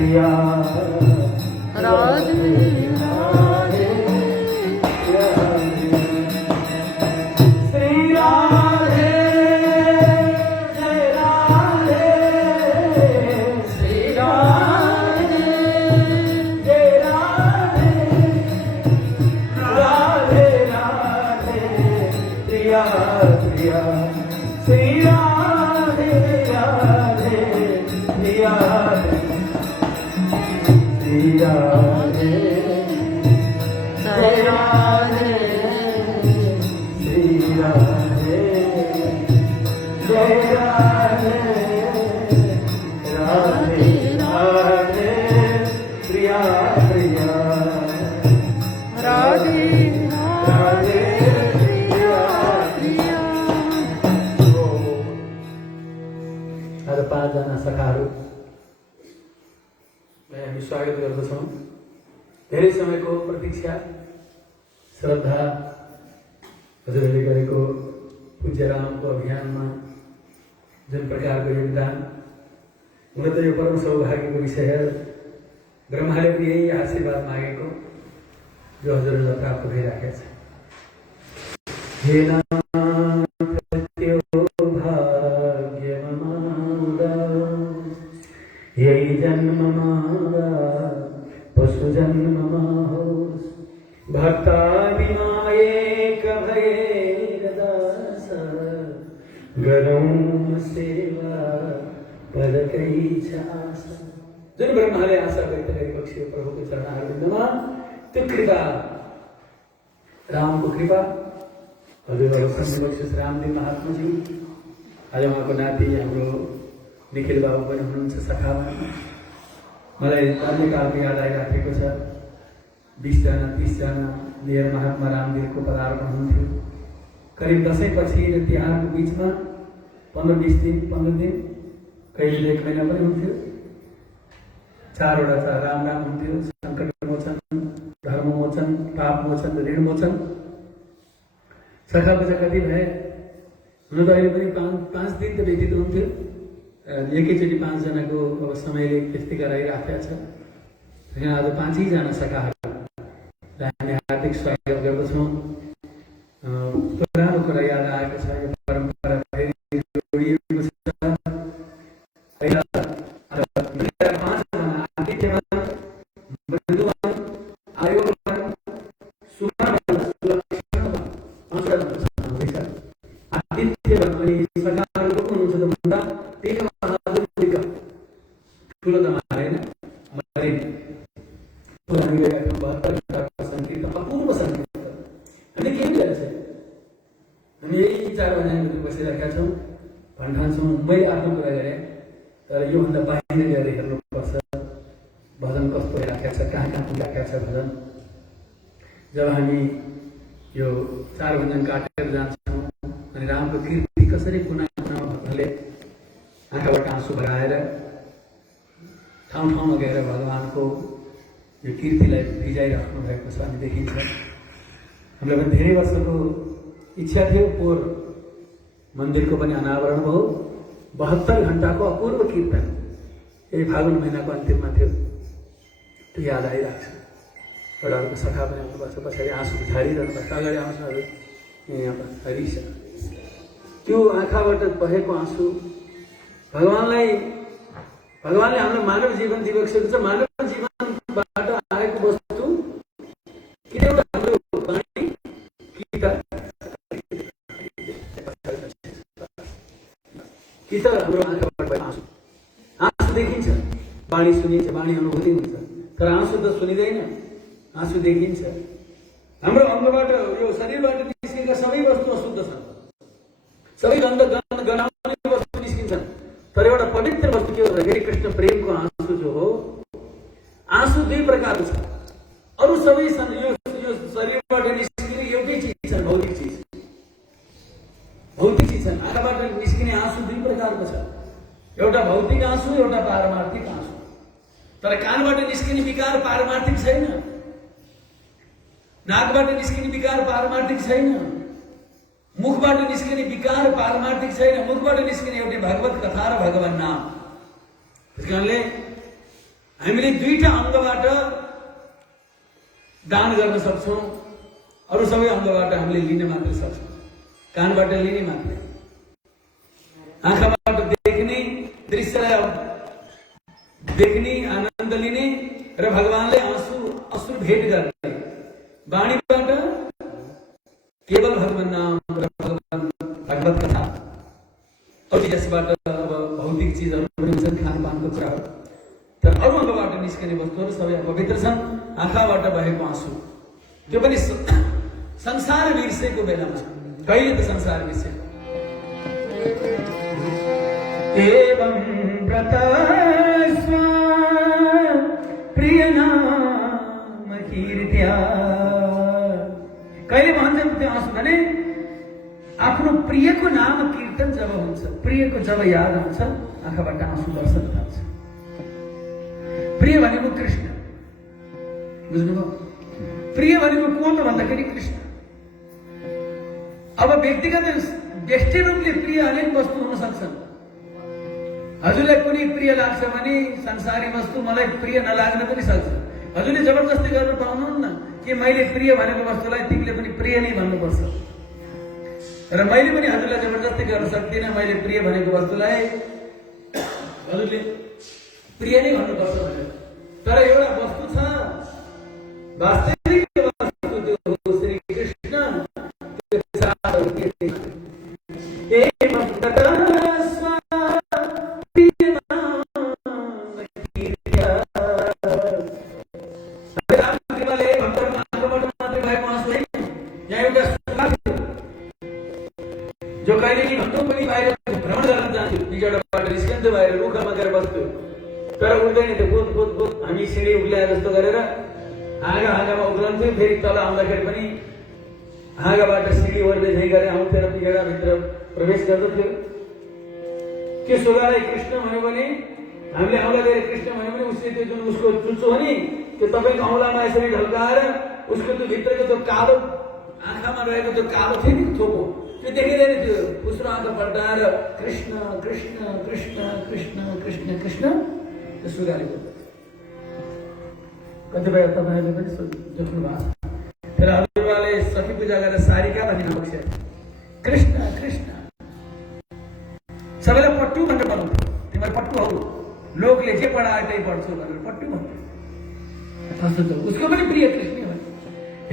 प्रिया राधे राधे श्री राधे जय राधे श्री राधे जय राधे राधे राधे प्रिया प्रिया श्री राधे राधे प्रिया श्री राधे जय राधे श्री राधे जय राधे राधे राधे प्रिया प्रिया राधे राधे प्रिया प्रिया आज 5 जना सखाहरू हामी स्वागत गर्दछौँ। धेरै समयको प्रतीक्षा श्रद्धा हजुरहरूले गरेको पूज्य रामको अभियानमा जुन प्रकारको योगदान हुन त यो परम सौभाग्यको विषय हो। ब्रह्माले पनि यही आशीर्वाद मागेको जो हजुरहरूलाई प्राप्त भइराखेको छ। हे नाथ त्यो भाग्य ममादा यही जन्ममा पशु जन्ममा होस् भक्तादिमा एक भएर दास गरौँ सेवा पदकै छ आशा। जुन ब्रह्माले आशा व्यक्त गरिबक्स्यो प्रभुको चरणारविन्दमा त्यो कृपा रामको कृपा हजुरहरू सम्झिबक्स्योस्। रामदेव महात्माजी आज उहाँको नाति हाम्रो निखिल बाबु पनि हुनुहुन्छ सखामा। मलाई बाल्यकालको याद आइराखेको छ। 20 जना 30 जना लिएर महात्मा रामदेवको पदार्पण हुन्थ्यो। करिब दसैँपछि र तिहारको बिचमा 15-20 दिन 15 दिन कहिले 1 महिना पनि हुन्थ्यो। 4 वटा राम राम हुन्थ्यो। सङ्कट मोचन, धर्म मोचन, पाप मोचन, ऋण मोचन। सखापछि कति भए हुन त अहिले पनि 5 दिन त व्यतीत हुन्थ्यो। एकैचोटि 5 जनाको अब समयले त्यस्तै गराइराखेको छ। आज 5 जना सखाहरूलाई हामी हार्दिक स्वागत गर्दछौँ। पुरानो कुरा याद आएको छ। यो परम्परा फेरि जोडिएको छ। 5 जना आतिथ्यवान, मृदुवान, आयोगवान, सुखवान, आतिथ्यवान अनि सखाहरू को हुनुहुन्छ त भन्दा ठुलो त मारेन मरेन। हामीले 72 घण्टाको सङ्गीत अपूर्व सङ्गीत हामीले के गरेछ। हामी यही 4 महिनाभित्र बसिरहेका छौँ। भन्ठान्छौँ मैले आफ्नो कुरा गरेँ, तर योभन्दा बाहिर गएर हेर्नुपर्छ भजन कस्तो भइराखेको छ, कहाँ कहाँ पुगिराखेको छ भजन। जब हामी यो 4 भजन काटेर जान्छौँ अनि रामको कीर्ति कसरी कुना कुनामा भक्तले आँखाबाट आँसु भराएर ठाउँ ठाउँमा गएर भगवानको यो कीर्तिलाई भिजाइराख्नु भएको छ अनि देखिन्छ। हामीलाई पनि धेरै वर्षको इच्छा थियो। पोहोर मन्दिरको पनि अनावरण भयो। 72 घण्टाको अपूर्व कीर्तन यही फागुन महिनाको अन्तिममा थियो। त्यो याद आइरहेको छ। एउटा अर्को सखा पनि आउनुपर्छ, पछाडि आँसु झारिरहनु पर्छ। अगाडि आउँछहरू यहाँ हरिस त्यो आँखाबाट बहेको आँसु भगवानले हाम्रो मानव जीवन दिइबक्सेको छ। मानव जीवनबाट आएको वस्तु कि एउटा हाम्रो वाणी कि त हाम्रो आँखाबाट भएको आँसु। आँसु देखिन्छ, वाणी सुनिन्छ, वाणी अनुभूति हुन्छ, तर आँसु त सुनिँदैन, आँसु देखिन्छ। हाम्रो अङ्गबाट यो शरीरबाट निस्केका सबै वस्तु अशुद्ध छन्। सबै गन्ध गनाउने वस्तु निस्किन्छन्, तर एउटा पवित्र वस्तु के हो भन्दाखेरि कृष्ण प्रेमको आँसु जो हो। आँसु 2 प्रकारको छ। अरू सबै छन् यो शरीरबाट निस्किने एउटै चिज छन्, भौतिक चिज छन्। आँखाबाट निस्किने आँसु 2 प्रकारको छ। एउटा भौतिक आँसु, एउटा पारमार्थिक आँसु। तर कानबाट निस्किने विकार पारमार्थिक छैन। नाकबाट निस्किने विकार पारमार्थिक छैन। मुखबाट निस्किने विकार पारमार्थिक छैन। मुखबाट निस्किने एउटै भगवत कथा र भगवान नाम। त्यसकारणले हामीले दुईटा अङ्गबाट दान गर्न सक्छौँ, अरू सबै अङ्गबाट हामीले लिन मात्रै सक्छौँ। कानबाट लिने मात्रै, आँखाबाट देख्ने दृश्यलाई देख्ने, आनन्द लिने र भगवानलाई अश्रु भेट गर्ने, वाणीबाट केवल भगवान नाम र भगवत कथा, अरू यसबाट अब भौतिक चिजहरू पनि हुन्छन्, खानपानको कुराहरू, तर अरू अङ्गबाट निस्कने वस्तुहरू सबै पवित्र छन्। आँखाबाट बहेको आँसु त्यो पनि संसार बिर्सेको बेलामा छ। कहिले त संसार बिर्से एवं व्रत प्रिय नाम कीर्त्या, कहिले भन्छन् त्यो आँसु भने आफ्नो प्रियको नाम कीर्तन जब हुन्छ, प्रियको जब याद आउँछ, आँखाबाट आँसु बर्सन थाल्छ। प्रिय भनेको कृष्ण, बुझ्नुभयो? प्रिय भनेको को त भन्दाखेरि कृष्ण। अब व्यक्तिगत व्यष्टि रूपले प्रिय अनेक वस्तु हुन सक्छन्। हजुरलाई कुनै प्रिय लाग्छ भने संसारी वस्तु मलाई प्रिय नलाग्न पनि सक्छ। हजुरले जबरजस्ती गर्न पाउनुहुन्न कि मैले प्रिय भनेको वस्तुलाई तिमीले पनि प्रिय नै भन्नुपर्छ, र मैले पनि हजुरलाई जबरजस्ती गर्न सक्दिनँ मैले प्रिय भनेको वस्तुलाई हजुरले प्रिय नै भन्नुपर्छ भनेर। तर एउटा वस्तु छ, वास्तविक वस्तु त्यो हो श्री कृष्ण। जो कहिले नि भन्नु पनि बाहिर भ्रमण गर्न जान्थ्यो, बिजोडबाट निस्कन्थ्यो बाहिर, रुखमा गएर बस्थ्यो, तर उठ्दैन थियो। बुझ बुझ बुझ हामी सिँढी उक्ल्याए जस्तो गरेर हाँगामा उक्लन्थ्यो, फेरि तल आउँदाखेरि पनि हाँगाबाट सिँढी ओर्दै झै गरे आउँथ्यो र बिजोडाभित्र प्रवेश गर्दथ्यो। त्यो सुगालाई कृष्ण भन्यो भने, हामीले औँला दिएर कृष्ण भन्यो भने उसले त्यो जुन उसको चुच्चो हो नि, त्यो तपाईँको औँलामा यसरी ढल्काएर उसको त्यो भित्रको त्यो कालो आँखामा रहेको त्यो कालो थियो नि थोपो, त्यो देखिँदैन थियो। उसको आँखा पल्टाएर कृष्ण कृष्ण कृष्ण कृष्ण कृष्ण कृष्ण त्यो सुगाले बोल्छ। कतिपय तपाईँहरूले पनि देख्नु भएको। तर हजुरबाले सखी पूजा गरेर सारिका भन्ने बक्स्या कृष्ण कृष्ण, सबैलाई पट्टु भनेर भन्नुहुन्थ्यो। तिमीहरू पट्टु हौ, लोकले जे पढाए त्यही पढ्छु भनेर पट्टु भन्थ्यो। उसको पनि प्रिय कृष्ण हो।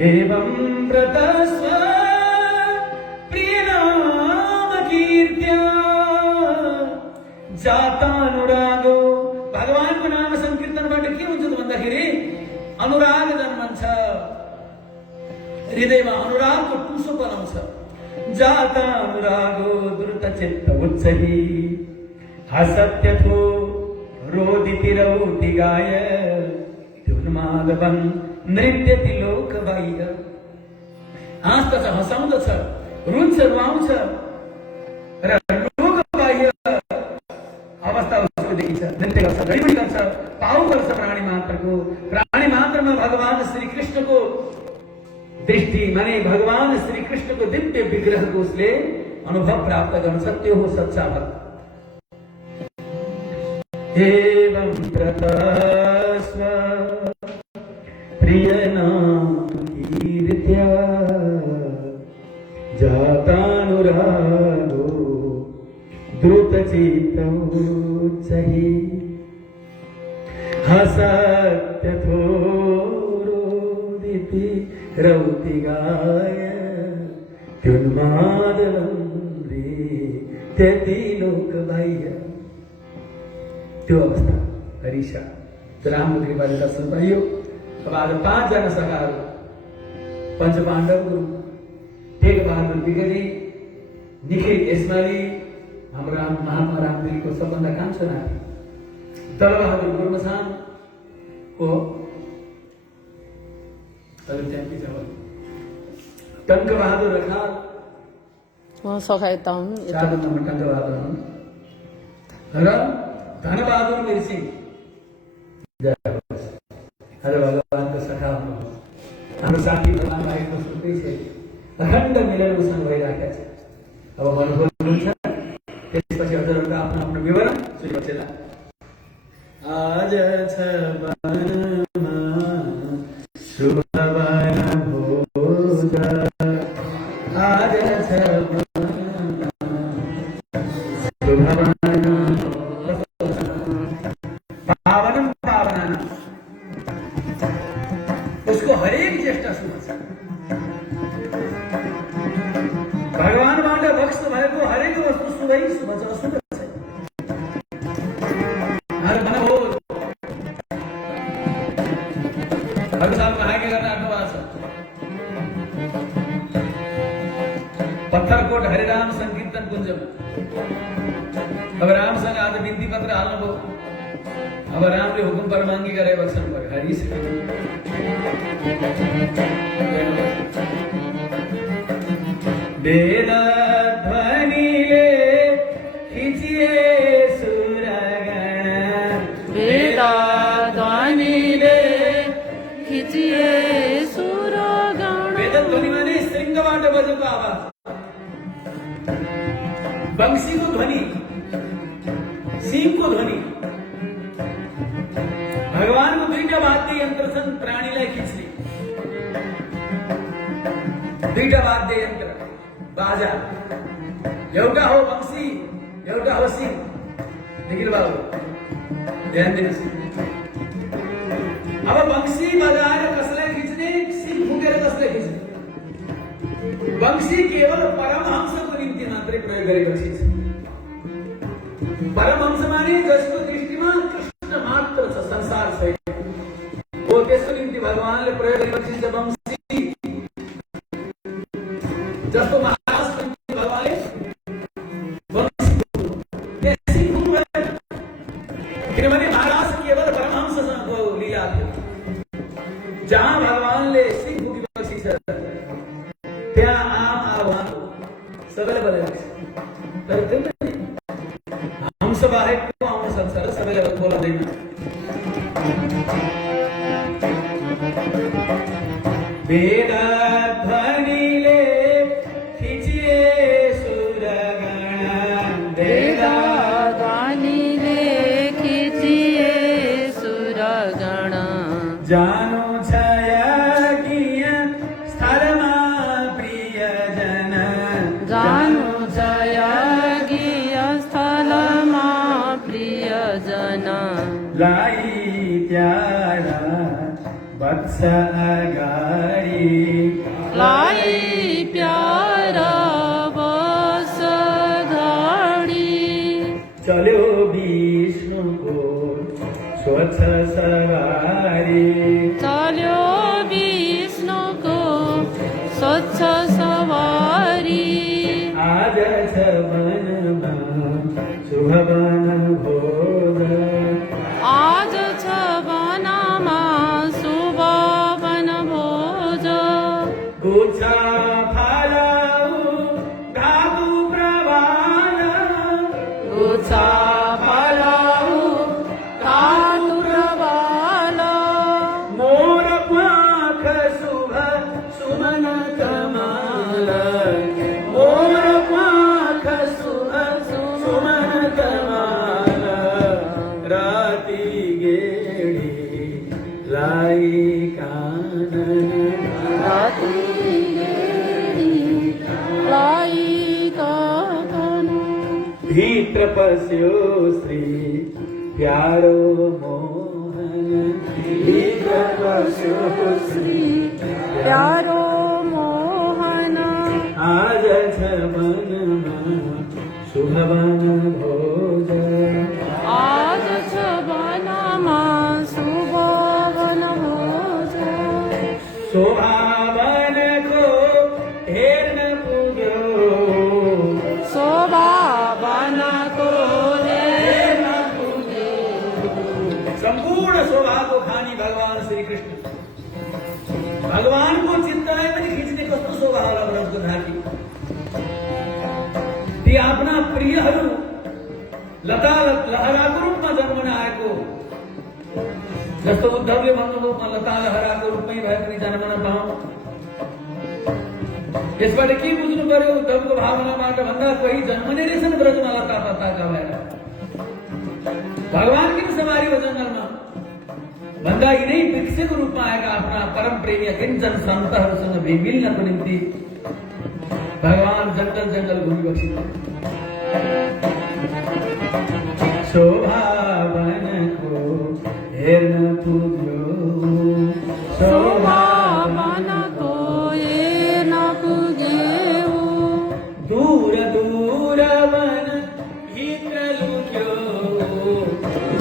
एवं व्रत प्रिय नाम कीर्त्या जातानुरागो, भगवानको नाम संकीर्तनबाट के हुन्छ त भन्दाखेरि अनुराग जन्मन्छ, हृदयमा अनुरागको टुसो बनाउँछ। जातानुरागो द्रुत चित्त उच्चहि हसत्यथो रोदिति रौति गाय उन्मादवन् नृत्यति लोकबाह्य। हाँस्दछ, हँसाउँदछ, रुन्छ, रुवाउँछ र लोकबाह्य अवस्था उसको देखिन्छ। नृत्य गर्छ, गडबडी गर्छ, पाउ गर्छ प्राणी मात्रको। प्राणी मात्रमा भगवान श्री कृष्णको दृष्टि माने भगवान श्री कृष्णको दिव्य विग्रहको उसले अनुभव प्राप्त गर्न सक्यो हो सच्चा भक्त। एवं प्रतस्व प्रिय नाम कीर्त्या जातानुरागो द्रुत चित्तोच्चहि हसत्यथो रोदिति रौति गाय त्युन्मादवं नृत्यति लोकबाह्य। त्यो अवस्था हरिषा राम्रो कृपाले दर्शन पाइयो। अब आज 5 जना सखाहरू, पञ्चपाण्डव गुरु, टेक बहादुर विगजी, निखिल एस्माली, हाम्रो महात्मा रामगिरीको सबभन्दा कान्छो नाति दल बहादुर गुरमसान को टंक बहादुर रखाल सखाइ ताउनु 4 नम्बर टंक बहादुर र धन बहादुर मिर्सिङ। हरे भगवानको सखा हाम्रो साथी भगवान भएको सुकै छ, अखण्ड मिलन उसँग भइरहेको छ। अब मनोबल हुन्छ, त्यसपछि हजुरहरूको आफ्नो आफ्नो विवरण सुनिबसेला। आज छबनमा शुभवन भोज आज छबनमा शुभवन पावनम पावनाना उसको हरेक चेष्टा शुभ छ भगवान માટે ભક્ત भएको हरेक वस्तु शुभै शुभ छ शुभ छ हर मन हो हर साल कहा के करना अटवास पत्थरकोट हरिराम संकीर्तन कुंजम अब राम संग आज विनती पत्र हाल्नु भयो अब रामले हुकुम पर मांगी गरे बक्सन पर हरि से वेद ध्वनिले खिचिए सुरगण वेद ध्वनिले खिचिए सुरगण वेद ध्वनि माने श्रृंगबाट बजेको आवाज बंसीको ध्वनि सिंहको ध्वनि भगवानको दुईटा वाद्य यन्त्र छन् प्राणीलाई खिच्ने दुईटा वाद्य यन्त्र बाजा एउटा हो बंसी एउटा हो सिंह निखिल बाबु ध्यान दिनुहोस् अब बंसी बजाएर कसलाई खिच्ने सिंह फुकेर कसलाई खिच्ने बंसी केवल परमहंसको निम्ति मात्रै प्रयोग गरेको चिज परमहंस माने जसको दृष्टिमा कृष्ण मात्र छ संसार छैन हो त्यसको निम्ति भगवानले प्रयोग गरेको चिज बंसी जस्तो जहाँ भगवानले सिंह फुकी बक्सी छ त्यहाँ आम आह्वान सबैले बोलाइरहेको छ तर त्यो हंस बाहेकको आउन संसार सबैले बोलाउँदैन वेद ध्वनिले खिचिए सुरगण वेद ध्वनिले खिचिए सुरगण जानो छयज्ञ स्थलमा प्रियजन जानु छयज्ञ स्थलमा प्रियजन लाई प्यारा वत्स अगाडि लाई प्यारा बस घडी चल्यो विष्णुको स्वच्छ सवारी चल्यो विष्णुको स्वच्छ सवारी आज छ वनमा शुभवन भोज आज छ वनमा शुभ वन भोज गुच्छा फलाउ धातु प्रवाल गुच्छा फलाउ धातु प्रवाल मोर पाख शुभ सुमन कमाल मोर पाख शुभ सुमन कमाल राति गेडी लाई कानन राति लाई कानन भीत्र पस्यो श्री प्यारो मोहन भीत्र पस्यो श्री प्यारो मोहन आज छ वनमा शुभवन भोज आज छ वनमा शुभ वन भोज शोभावनको हेर्न पुग्यो शोभा वनको हेर्न पुगे सम्पूर्ण शोभाको खानी भगवान श्री कृष्ण भगवानको चिन्तलाई पनि खिच्ने कस्तो शोभा होला व्रतको थाकी ती आफ्ना प्रियहरू लता लहराको रूपमा जन्मन आएको जस्तो उद्धवले भन्नुभयो म लता लहराको रूपमै भए पनि जन्मन पाऊँ यसबाट के बुझ्नु पर्यो उद्धवको भावनाबाट भन्दा कोही जन्मने रहेछन् व्रतमा लता पत्ताका भएर भगवान किन सवारी हो जङ्गलमा भन्दा यिनै वृक्षको रूपमा आएका आफ्ना परम प्रेमी किञ्चन सन्तहरूसँग मिल्नको निम्ति भगवान जंगल जंगल घुमिबसेको शोभावनको हेर्न पुग्यो शोभावनको हेर्न पुग्यो दूर दूर वन भित्र लुक्यो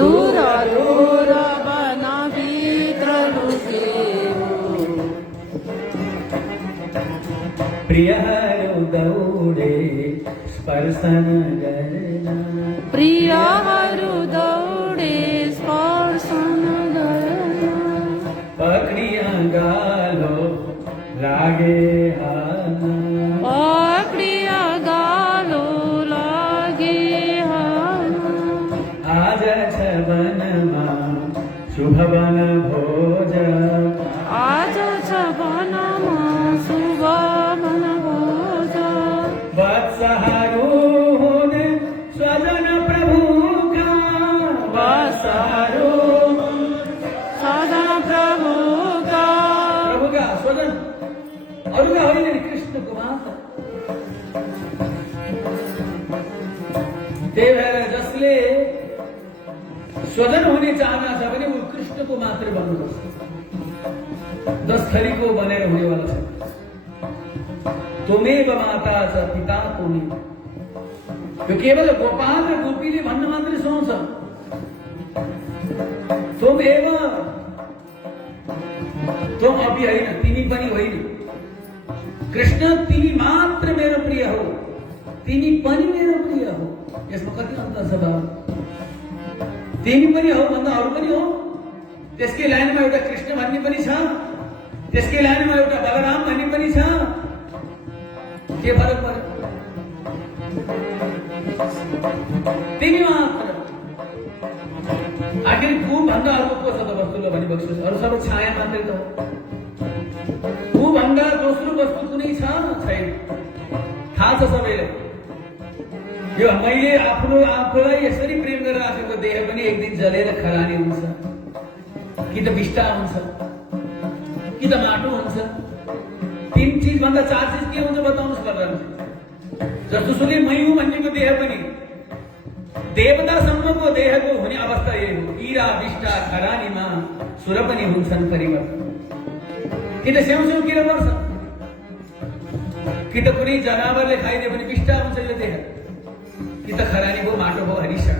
दूर दूर वन भित्र लुक्यो प्रियहरू दौडे स्पर्शन गर्न प्रियहरू दौडे स्पर्शन गर्न पक्रिया गालो लागे हात पक्रिया गालो लागे हात आज छ वनमा शुभ वन भोज आज छ वनमा शुभ वन भोज वत्सहरू हुन् स्वजन प्रभुका वत्सहरू सजन प्रभुका प्रभुका स्वजन अरूका होइन नि कृष्णको मात्र त्यही भएर जसले स्वजन हुने चाहना छ भने ऊ कृष्णको मात्रै बन्नुपर्छ 10 थरीको बनेर हुनेवाला छ तुमेव माता च पिता तुमेव यो केवल गोपाल र गोपीले भन्न मात्रै सुहाउँछ तुमेव तुम अभी होइन तिमी पनि होइन कृष्ण तिमी मात्र मेरो प्रिय हो तिमी पनि मेरो प्रिय हो यसमा कति अन्तर छ बाबा तिमी पनि हो भन्दा अरू पनि हो त्यसकै लाइनमा एउटा कृष्ण भन्ने पनि छ त्यसकै लाइनमा एउटा बलराम भन्ने पनि छ के फरक पर्यो तिमी मात्र आखिर तू भन्दा अर्को को छ त वस्तुलाई भनी बस्नुहोस् अरू सबै छाया मात्रै त हो तू भन्दा दोस्रो वस्तु कुनै छ छैन थाहा छ सबैलाई यो मैले आफ्नो आफूलाई यसरी प्रेम गरेर राखेको देह पनि एक दिन जलेर खरानी हुन्छ कि त विष्टा हुन्छ कि त माटो हुन्छ 3 चीज भन्दा 4 चीज के हुन्छ बताउनुहोस् गर्दा जसोसुकै मै हुँ भन्नेको देह पनि देवतासम्मको देहको हुने अवस्था यही हो कीरा विष्टा खरानीमा सुर पनि हुन्छन् परिवर्तन कि त स्याउस्याउ किरा पर्छ कि त कुनै जनावरले खाइदियो भने विष्टा हुन्छ यो देह कि त खरानी भयो माटो भयो हरिसा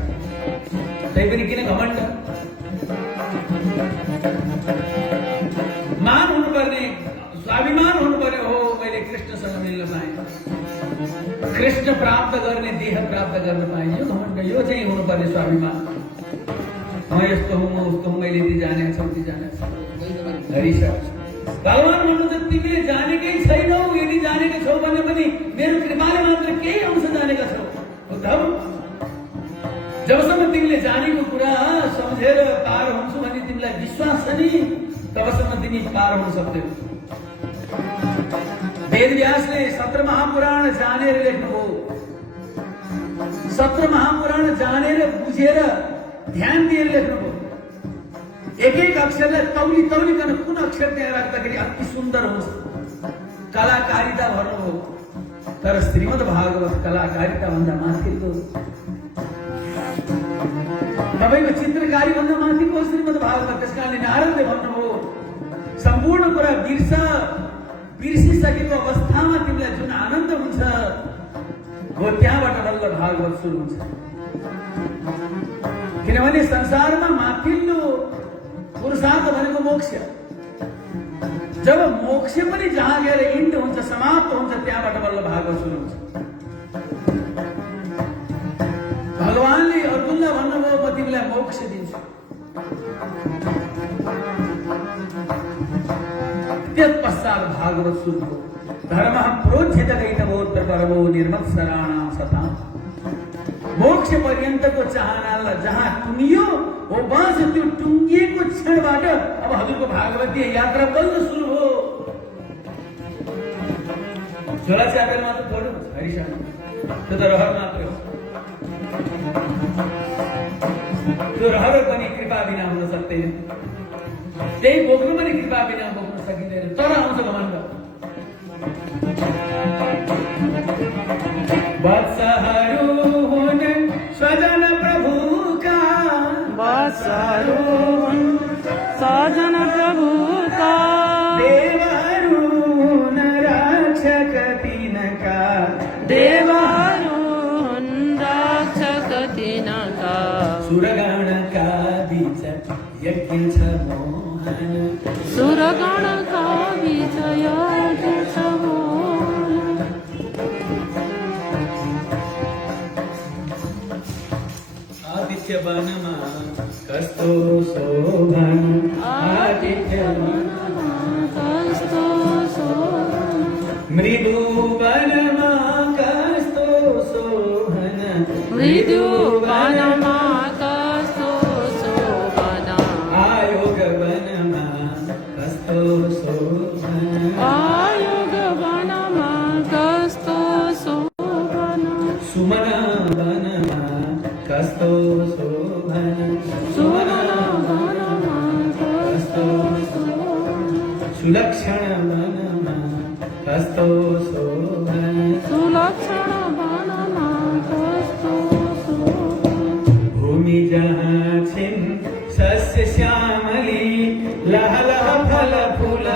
तै पनि किन घमण्ड मान हुनुपर्ने स्वाभिमान हुनुपर्ने हो मैले कृष्णसँग मिल्न पाएँ कृष्ण प्राप्त गर्ने देह प्राप्त गर्न पाएँ यो घमण्ड यो चाहिँ हुनुपर्ने स्वाभिमान म यस्तो हुँ म उस्तो हुँ मैले यति जानेको छु उति जानेको छु हरिसा भगवान भन्नुहुन्छ तिमीले जानेकै छैनौ यदि जानेको छौ भने पनि मेरो कृपाले मात्र केही अंश जानेका छौ उद्धव जबसम्म तिमीले जानेको कुरा सम्झेर पार हुन्छु भने तिमीलाई विश्वास छ नि तबसम्म तिमी पार हुन सक्दैनौ वेदव्यासले 17 महापुराण जानेर लेख्नुभयो 17 महापुराण जानेर बुझेर ध्यान दिएर लेख्नुभयो एक एक अक्षरलाई तौलिकन कुन अक्षर त्यहाँ राख्दाखेरि अति सुन्दर हुन्छ कलाकारिता भन्नुभयो तर श्रीमद् भागवत कलाकारिता भन्दा माथिको तपाईँको चित्रकारी भन्दा माथिको श्रीमद् भागवत त्यस कारणले नारदले भन्नुभयो सम्पूर्ण कुरा बिर्सिसकेको अवस्थामा तिमीलाई जुन आनन्द हुन्छ हो त्यहाँबाट बल्ल भागवत सुरु हुन्छ किनभने संसारमा माथिल्लो पुरुषार्थ भनेको मोक्ष जब मोक्ष पनि जहाँ गएर इन्द हुन्छ समाप्त हुन्छ त्यहाँबाट बल्ल भागवत सुरु हुन्छ भगवानले अर्जुनलाई भन्नुभयो म तिमीलाई मोक्ष दिन्छु तत्पश्चात भागवत सुरु हो धर्म प्रोज्झित गैतवोत्तर परमो निर्मत्सराणां सताम् मोक्ष पर्यन्तको चाहनालाई जहाँ टुङ्गियो हो बस त्यो टुङ्गिएको क्षणबाट अब हजुरको भागवतीय यात्रा बल्ल सुरु हो झोला च्यापेर मात्र थोरै हरिसँग त्यो त रहर मात्र हो त्यो रहर पनि कृपा बिना हुन सक्दैन त्यही बोक्नु पनि कृपा बिना बोक्न सकिँदैन, तर आउँछ घमण्ड। वत्सहरू हुन् स्वजन प्रभुका, वत्सहरू हुन् स्वजन प्रभुका, देवहरू हुन् रक्षक तिनका, देवहरू हुन् रक्षक तिनका, सुरगणका बीच यज्ञ छ मोहन, सुरगणका बीच यज्ञ छ मोहन। आदित्य वनमा कस्तो शोभन, आदित्य वनमा कस्तो शोभन, मृदु वनमा कस्तो शोभन, मृदु वनमा कस्तो शोभन, आयोग वनमा कस्तो शोभन, आयोग वनमा कस्तो शोभन, सुमन वनमा कस्तो शोभन, सुमन वनमा कस्तो शोभन, सुलक्षण वनमा कस्तो शोभन, सुलक्षण वनमा कस्तो शोभन, भूमि जहाँ छिन् सस्य श्यामली, लह लह फल फूल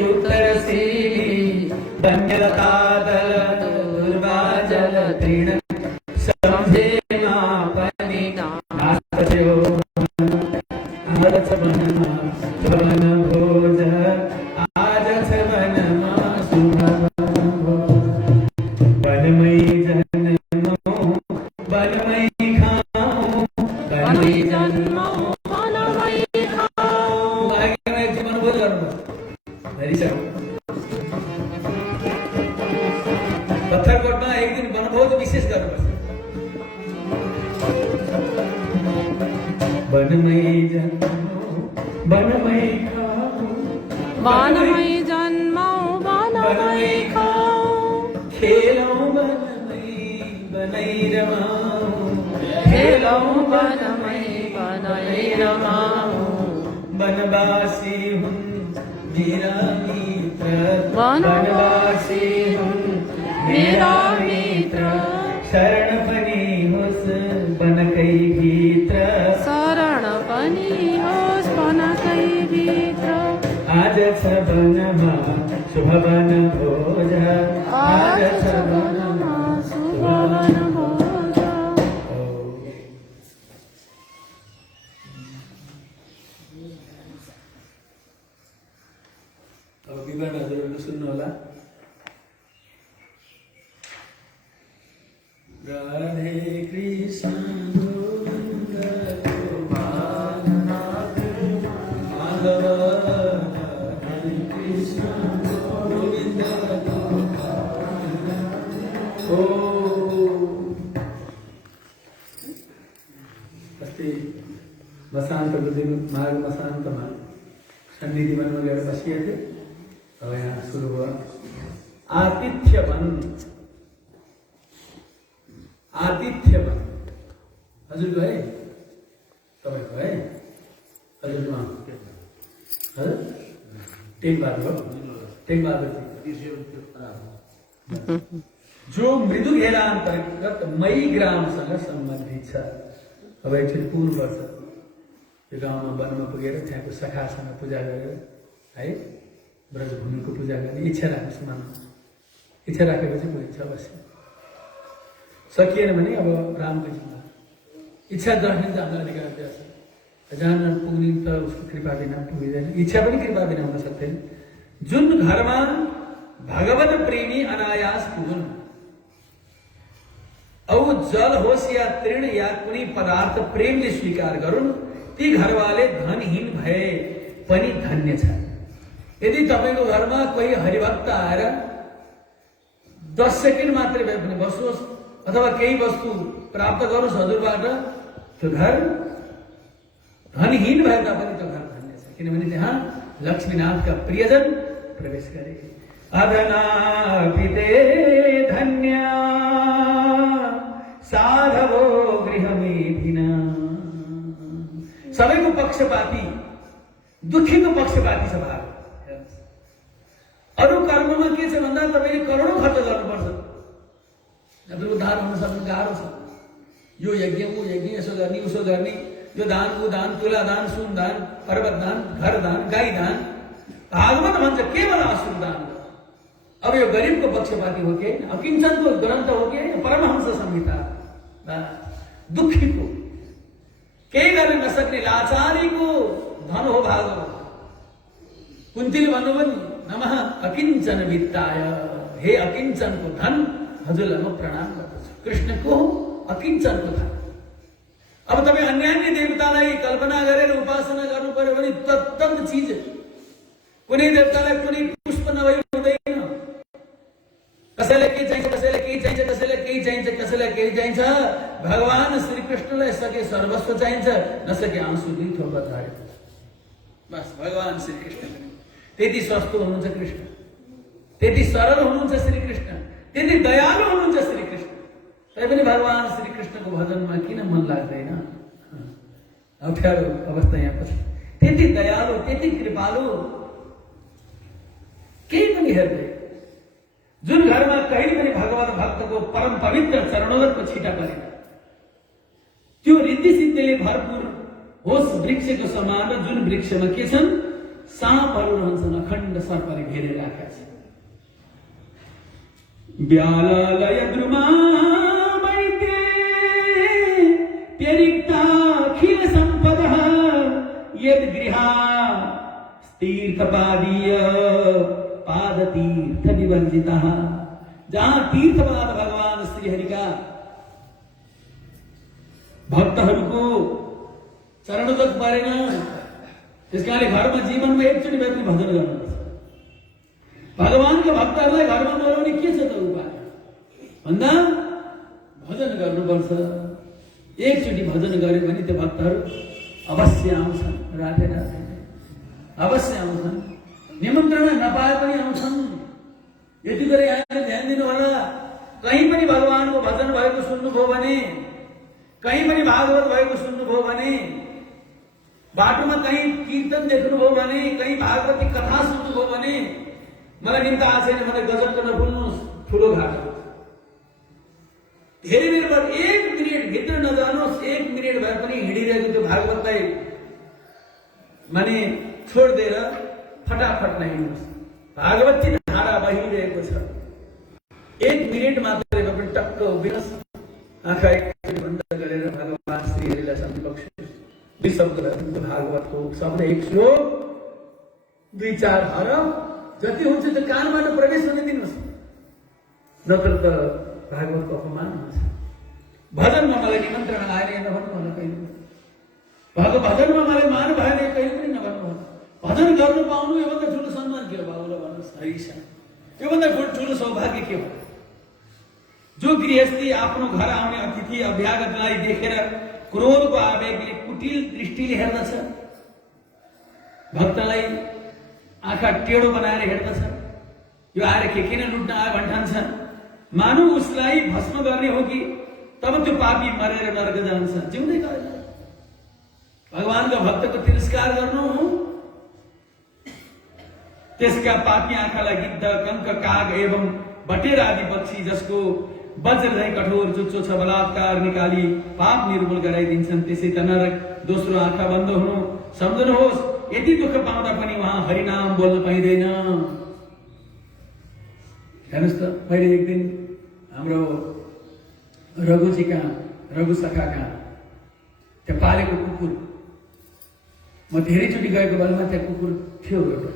युक्त रसीली, वन्यलता दल दुर्वा जल तृण, समझे मापनि नास्त्यो आजच वनमा वन भोज, आजच वनमा शुभ भोज, वनमयी जन्मो वनमयी खाऊं, वनमयी जन्मो वनमयी खाऊं। जीवन बोध गर्नुपर्छ। पत्थरकोटमा एक दिन वनभोज विशेष गर्नुपर्छ। वनमयी जन्मो वनमयी खाऊं, वनमयी जन्मो वनमयी खाऊं, खेलौं वनमयी वनै रमाऊं, खेलौं वनमयी वनै रमाऊं। वनवासी हुन् मेरा मित्र, वनवासी हुन् मेरा मित्र, शरण पनि होस् वनकै भित्र, शरण पनि होस् वनकै भित्र, आज छ वनमा शुभ वन भोज, आज छ वनमा शुभ वन भोज। अब विवरण हजुरहरूले सुन्नु होला। राधे कृष्ण गोविन्द गोपाल माधव, राधे कृष्ण गोविन्द गोपाल। ओ अस्ति मसान्तको दिन माघ मसान्तमा सन्निधि वनमा गएर बसिएको थियो। अब यहाँ सुरु भयो आतिथ्य वन। आतिथ्य वन हजुरको है, तपाईँको है, हजुरको हजुर टेकबहादुर हो, टेकबहादुर जो मृदु घेरा अन्तर्गत मई ग्रामसँग सम्बन्धित छ। अब एकचोटि पुग्नुपर्छ त्यो गाउँमा, वनमा पुगेर त्यहाँको सखासँग पूजा गरेर है ब्रजभूमिको पूजा गर्ने इच्छा राख्नुहोस् मनमा। इच्छा राखेपछि पुगिन्छ अवश्य। सकिएन भने अब रामको जिम्मा। इच्छा राख्ने त हाम्रो अधिकार छ। जहाँ पुग्ने त उसको कृपा बिना पुगिँदैन। इच्छा पनि कृपा बिना हुन सक्दैन। जुन घरमा भगवत प्रेमी अनायास पुगुन्, औ जल होस् या तृण या कुनै पदार्थ प्रेमले स्वीकार गरून्, ती घरवाले धनहीन भए पनि धन्य छ। यदि तपाईँको घरमा कोही हरिभक्त आएर 10 सेकेन्ड मात्रै भए पनि बस्नुहोस् अथवा केही वस्तु प्राप्त गरोस् हजुरबाट, त्यो घर धनहीन भए तापनि त्यो घर धन्य छ। किनभने त्यहाँ लक्ष्मीनाथका प्रियजन प्रवेश गरे। अधनापिते धन्य साधवो गृहमेधिना। सबैको पक्षपाती दुखीको पक्षपाती छ भाग। अरू कर्ममा के छ भन्दा तपाईले करोडौं खर्च गर्नुपर्छ, नत्र उद्धार हुन सक्नु गाह्रो छ। यो यज्ञ वो यज्ञ, यसो गर्ने उसो गर्ने, यो दान वो दान, तुला दान, सुन दान, पर्वत दान, घर दान, गाई दान। भागवत भन्छ केवल असुर दान। अब यो गरिबको पक्षपाती हो कि अकिञ्चनको ग्रन्थ हो कि परमहंस संहिता, दुखीको केही गर्न नसक्ने लाचारीको धन हो भागवत। कुन्तीले भन्नुभयो नि, नमः अकिञ्चन वित्ताय, हे अकिञ्चनको धन हजुरलाई म प्रणाम गर्दछु। कृष्णको अकिञ्चनको धन। अब तपाईँ अन्य अन्य देवतालाई कल्पना गरेर उपासना गर्नु पर्यो भने तत्तम चीज, कुनै देवतालाई कुनै पुष्प नभई हुँदैन। कसैलाई के चाहिन्छ, कसैलाई केही चाहिन्छ, कसैलाई केही चाहिन्छ, कसैलाई केही चाहिन्छ। भगवान श्री कृष्णलाई सके सर्वस्व चाहिन्छ, नसके आँसु दुई थोपा धारे बस। भगवान श्री कृष्ण त्यति सस्तो हुनुहुन्छ कृष्ण, त्यति सरल हुनुहुन्छ श्री कृष्ण, त्यति दयालु हुनुहुन्छ श्री कृष्ण। तैपनि भगवान श्री कृष्णको भजनमा किन मन लाग्दैन? अप्ठ्यारो अवस्था यहाँ पछि। त्यति दयालु, त्यति कृपालु, केही पनि हेर्दै। जुन घरमा कहिले पनि भगवत भक्तको परम पवित्र चरणोदकको छिटा परेन, त्यो रिद्धि सिद्धिले भरपूर होस् वृक्षको समान। जुन वृक्षमा के छन्? साँपहरू रहन्छन्, अखण्ड सर्पले घेरेर राखेका छन्। ब्यालालय द्रुमा वैते त्यरिक्ताखिल सम्पदः यद् गृहा तीर्थपादीय पादतीर्थ विवर्जितः। जहाँ तीर्थपाद भगवान श्रीहरिका भक्तहरूको चरणोदक परेन, त्यसकारणले घरमा जीवनमा एकचोटि भए पनि भजन गर्नुपर्छ। भगवानको भक्तहरूलाई घरमा बोलाउने के छ त उपाय भन्दा भजन गर्नुपर्छ। एकचोटि भजन गर्यो भने त्यो भक्तहरू अवश्य आउँछन्, राधे राधे अवश्य आउँछन्। निमन्त्रण नपाए पनि आउँछन्। यति गरी यहाँले ध्यान दिनु होला। कहीँ पनि भगवानको भजन भएको सुन्नुभयो भने, कहीँ पनि भागवत भएको सुन्नुभयो भने, बाटोमा कहीँ कीर्तन देख्नुभयो भने, कहीँ भागवती कथा सुन्नुभयो भने, मलाई निम्ता आएको छैन भने गजब गर्न भुल्नुहोस्, ठुलो घाटो। धेरै बेर बाद 1 मिनेट भित्र नजानुहोस्, 1 मिनेट भए पनि हिँडिरहेको त्यो भागवतलाई माने छोडिदिएर फटाफट नहिँड्नुहोस्। भागवती धारा बहिरहेको छ। 1 मिनेट मात्रै भए पनि टक्क उभिनुहोस्, आँखा एकचोटि बन्द गरेर भगवान श्रीहरिलाई सम्झनुहोस्। 2 शब्द भागवतको शब्द, 1 श्लोक, 2-4 हरफ जति हुन्छ त्यो कानबाट प्रवेश हुन दिनुहोस्, नत्र त भागवतको अपमान हुन्छ। भजनमा मलाई निमन्त्रण आएर नभन्नु होला कहिले। भजनमा मलाई मान भएन कहिले पनि नभन्नु होला। भजन गर्नु पाउनु योभन्दा ठुलो सम्मान के हो बाबुलाई भन्नुहोस्? हरिसा, योभन्दा ठुलो सौभाग्य के हो? जो गृहस्थी आफ्नो घर आउने अतिथि अभ्यागतलाई देखेर क्रोधको आवेगले कुटिल दृष्टिले हेर्दछ, भक्तलाई आँखा टेढो बनाएर हेर्दछ, यो आएर के किन लुट्न आयो भन्ठान्छ, मानु उसलाई भस्म गर्ने हो कि तब त्यो पापी मरेर नरक जान्छ, जिउँदै गरेन। भगवानको भक्तको तिरस्कार गर्नु, त्यसका पापी आँखालाई गिद्ध, कंक, काग एवं बटेर आदि पक्षी जसको वज्रधै कठोर जुच्चो छ बलात्कार निकाली पाप निर्मूल गराइदिन्छन्, त्यसै त नरक। दोस्रो आँखा बन्द हुनु। सम्झनुहोस्, यति दुःख पाउँदा पनि उहाँ हरिनाम बोल्न पाइँदैन। हेर्नुहोस् त, मैले एक दिन हाम्रो रघु सखाका त्यहाँ पालेको कुकुर, म धेरैचोटि गएको बेलामा त्यहाँ कुकुर थियो एउटा।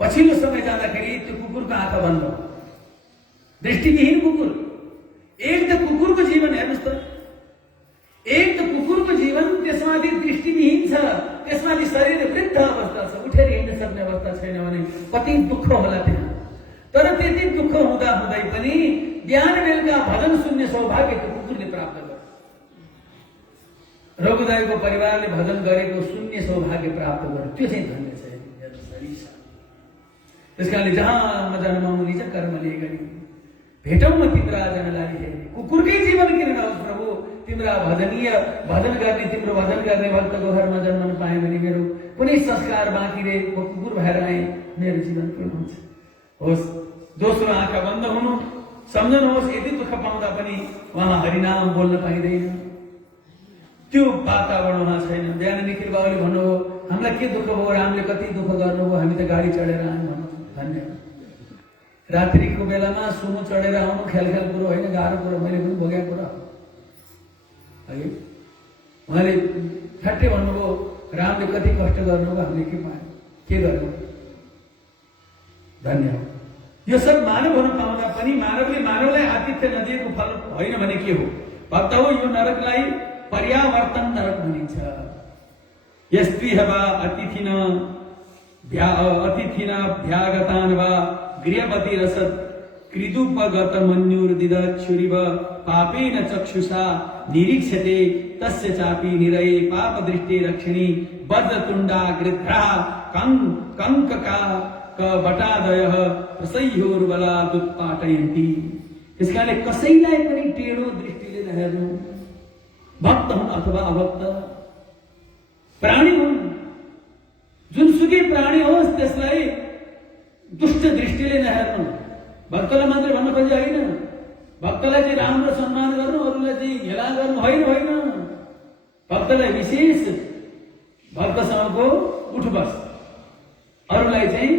पछिल्लो समय जाँदाखेरि त्यो कुकुरको आँखा बन्द, दृष्टिविहीन कुकुर। एक त कुकुरको जीवन हेर्नुहोस् त, एक त कुकुरको जीवन, त्यसमाथि दृष्टिविहीन छ, त्यसमाथि शरीर वृद्ध अवस्था छ, उठेर हिँड्न सक्ने अवस्था छैन भने कति दुःख होला त्यहाँ। तर त्यति दुःख हुँदा हुँदै पनि बिहान बेलुका भजन सुन्ने सौभाग्य त्यो कुकुरले प्राप्त गर्यो। रघुदाईको परिवारले भजन गरेको सुन्ने सौभाग्य प्राप्त गर्यो, त्यो चाहिँ धन्य छ। त्यसकारणले जहाँ जान मुनि छ कर्मले गरी भेटौँ म तिम्रा जनलाई हेरी। कुकुरकै जीवन किन नहोस् प्रभु, तिम्रा भजनीय भजन गर्ने, तिम्रो भजन गर्ने भक्तको घरमा जन्मन पाएँ भने मेरो कुनै संस्कार बाँकी रहे म कुकुर भएर आएँ, मेरो जीवन पूर्ण हुन्छ। होस्, दोस्रो आँखा बन्द हुनु, सम्झनुहोस् यति दुःख पाउँदा पनि उहाँ हरिनाम बोल्न पाइँदैन, त्यो वातावरणमा छैन। बिहान निखिल बाबुले भन्नुभयो हामीलाई के दुःख भयो, रामले कति दुःख गर्नुभयो, हामी त गाडी चढेर आयौँ भन्नु। धन्यवाद। रात्रिको बेलामा सुमो चढेर आउनु ख्याल कुरो होइन, गाह्रो कुरो, मैले पनि भोगेको कुरा है। उहाँले ठट्टै भन्नुभयो रामले कति कष्ट गर्नुभयो, हामीले के पायौँ, के गर्नु। धन्यवाद। यो सब मानव हुन पाउँदा पनि मानवले मानवलाई आतिथ्य नदिएको फल होइन भने के हो? भक्त हो, यो नरकलाई पर्यावर्तन नरक भनिन्छ। यस्त्विह वा अतिथिना भ्यागतान वा गृहपति रसद कृदुपगत मन्युर्दिदच्छुरिव पापेन चक्षुषा निरीक्षते तस्य चापि निरये पाप दृष्टि रक्षिणी वज्रतुण्डा गृध्रा कंकका बटादयः प्रसह्योर्बला दुत्पाटयन्ति। त्यसकारणले कसैलाई पनि टेढो दृष्टिले नहेर्नु। भक्त हुन् अथवा अभक्त, प्राणी हुन्, जुनसुकै प्राणी होस् त्यसलाई दुष्ट दृष्टिले नहेर्नु। भक्तलाई मात्रै भन्नु खोजे होइन, भक्तलाई चाहिँ राम्रो सम्मान गर्नु, अरूलाई चाहिँ हेला गर्नु होइन। भक्तलाई विशेष भक्तसँगको उठबस, अरूलाई चाहिँ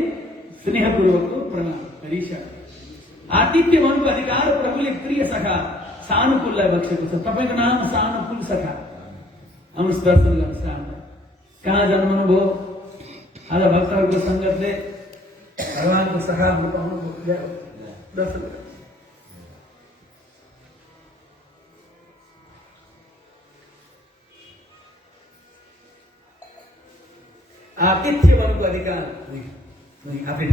स्नेहपूर्वकको प्रणाम। आतिथ्य भन्नुको अधिकार प्रभुले प्रिय सखा सानुकूललाई बक्सेको छ। तपाईँको नाम सानुकूल सखा। आउनुहोस् दर्शन गर्न चाहन्छ। कहाँ जन्मनुभयो? आज भक्तहरूको सङ्गतले भगवानको सखा हुन पाउनुभयो। दर्शन आतिथ्य भन्नुको अधिकार आफै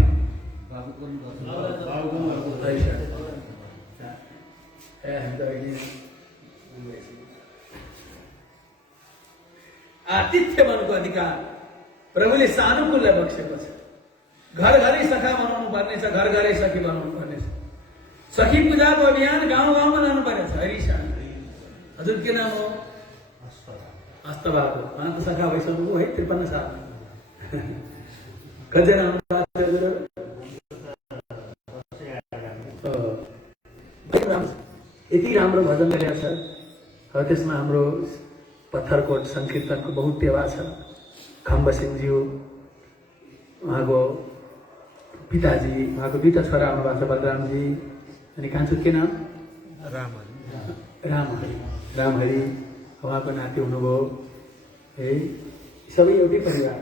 आतिथ्य भन्नुको अधिकार प्रभुले सानुकूललाई बक्सेको छ। घर घरै सखा बनाउनु पर्नेछ, घर घरै सखी बनाउनु पर्नेछ। सखी पूजाको अभियान गाउँ गाउँमा लानु पर्नेछ। हरिशा हजुर के नाम हो? अस्तबहादुर। उहाँ त सखा भइसक्नुभयो है, 53 साल। कतिजना यति राम्रो भजन गरेको छ। त्यसमा हाम्रो पत्थरकोट संकीर्तनको बहुत टेवा छ। खम्ब सिंहज्यू, उहाँको पिताजी, उहाँको दुईटा छोरा आउनुभएको छ, बलरामजी अनि कान्छो के नाम? रामहरि। उहाँको नाति हुनुभयो है। सबै एउटै परिवार,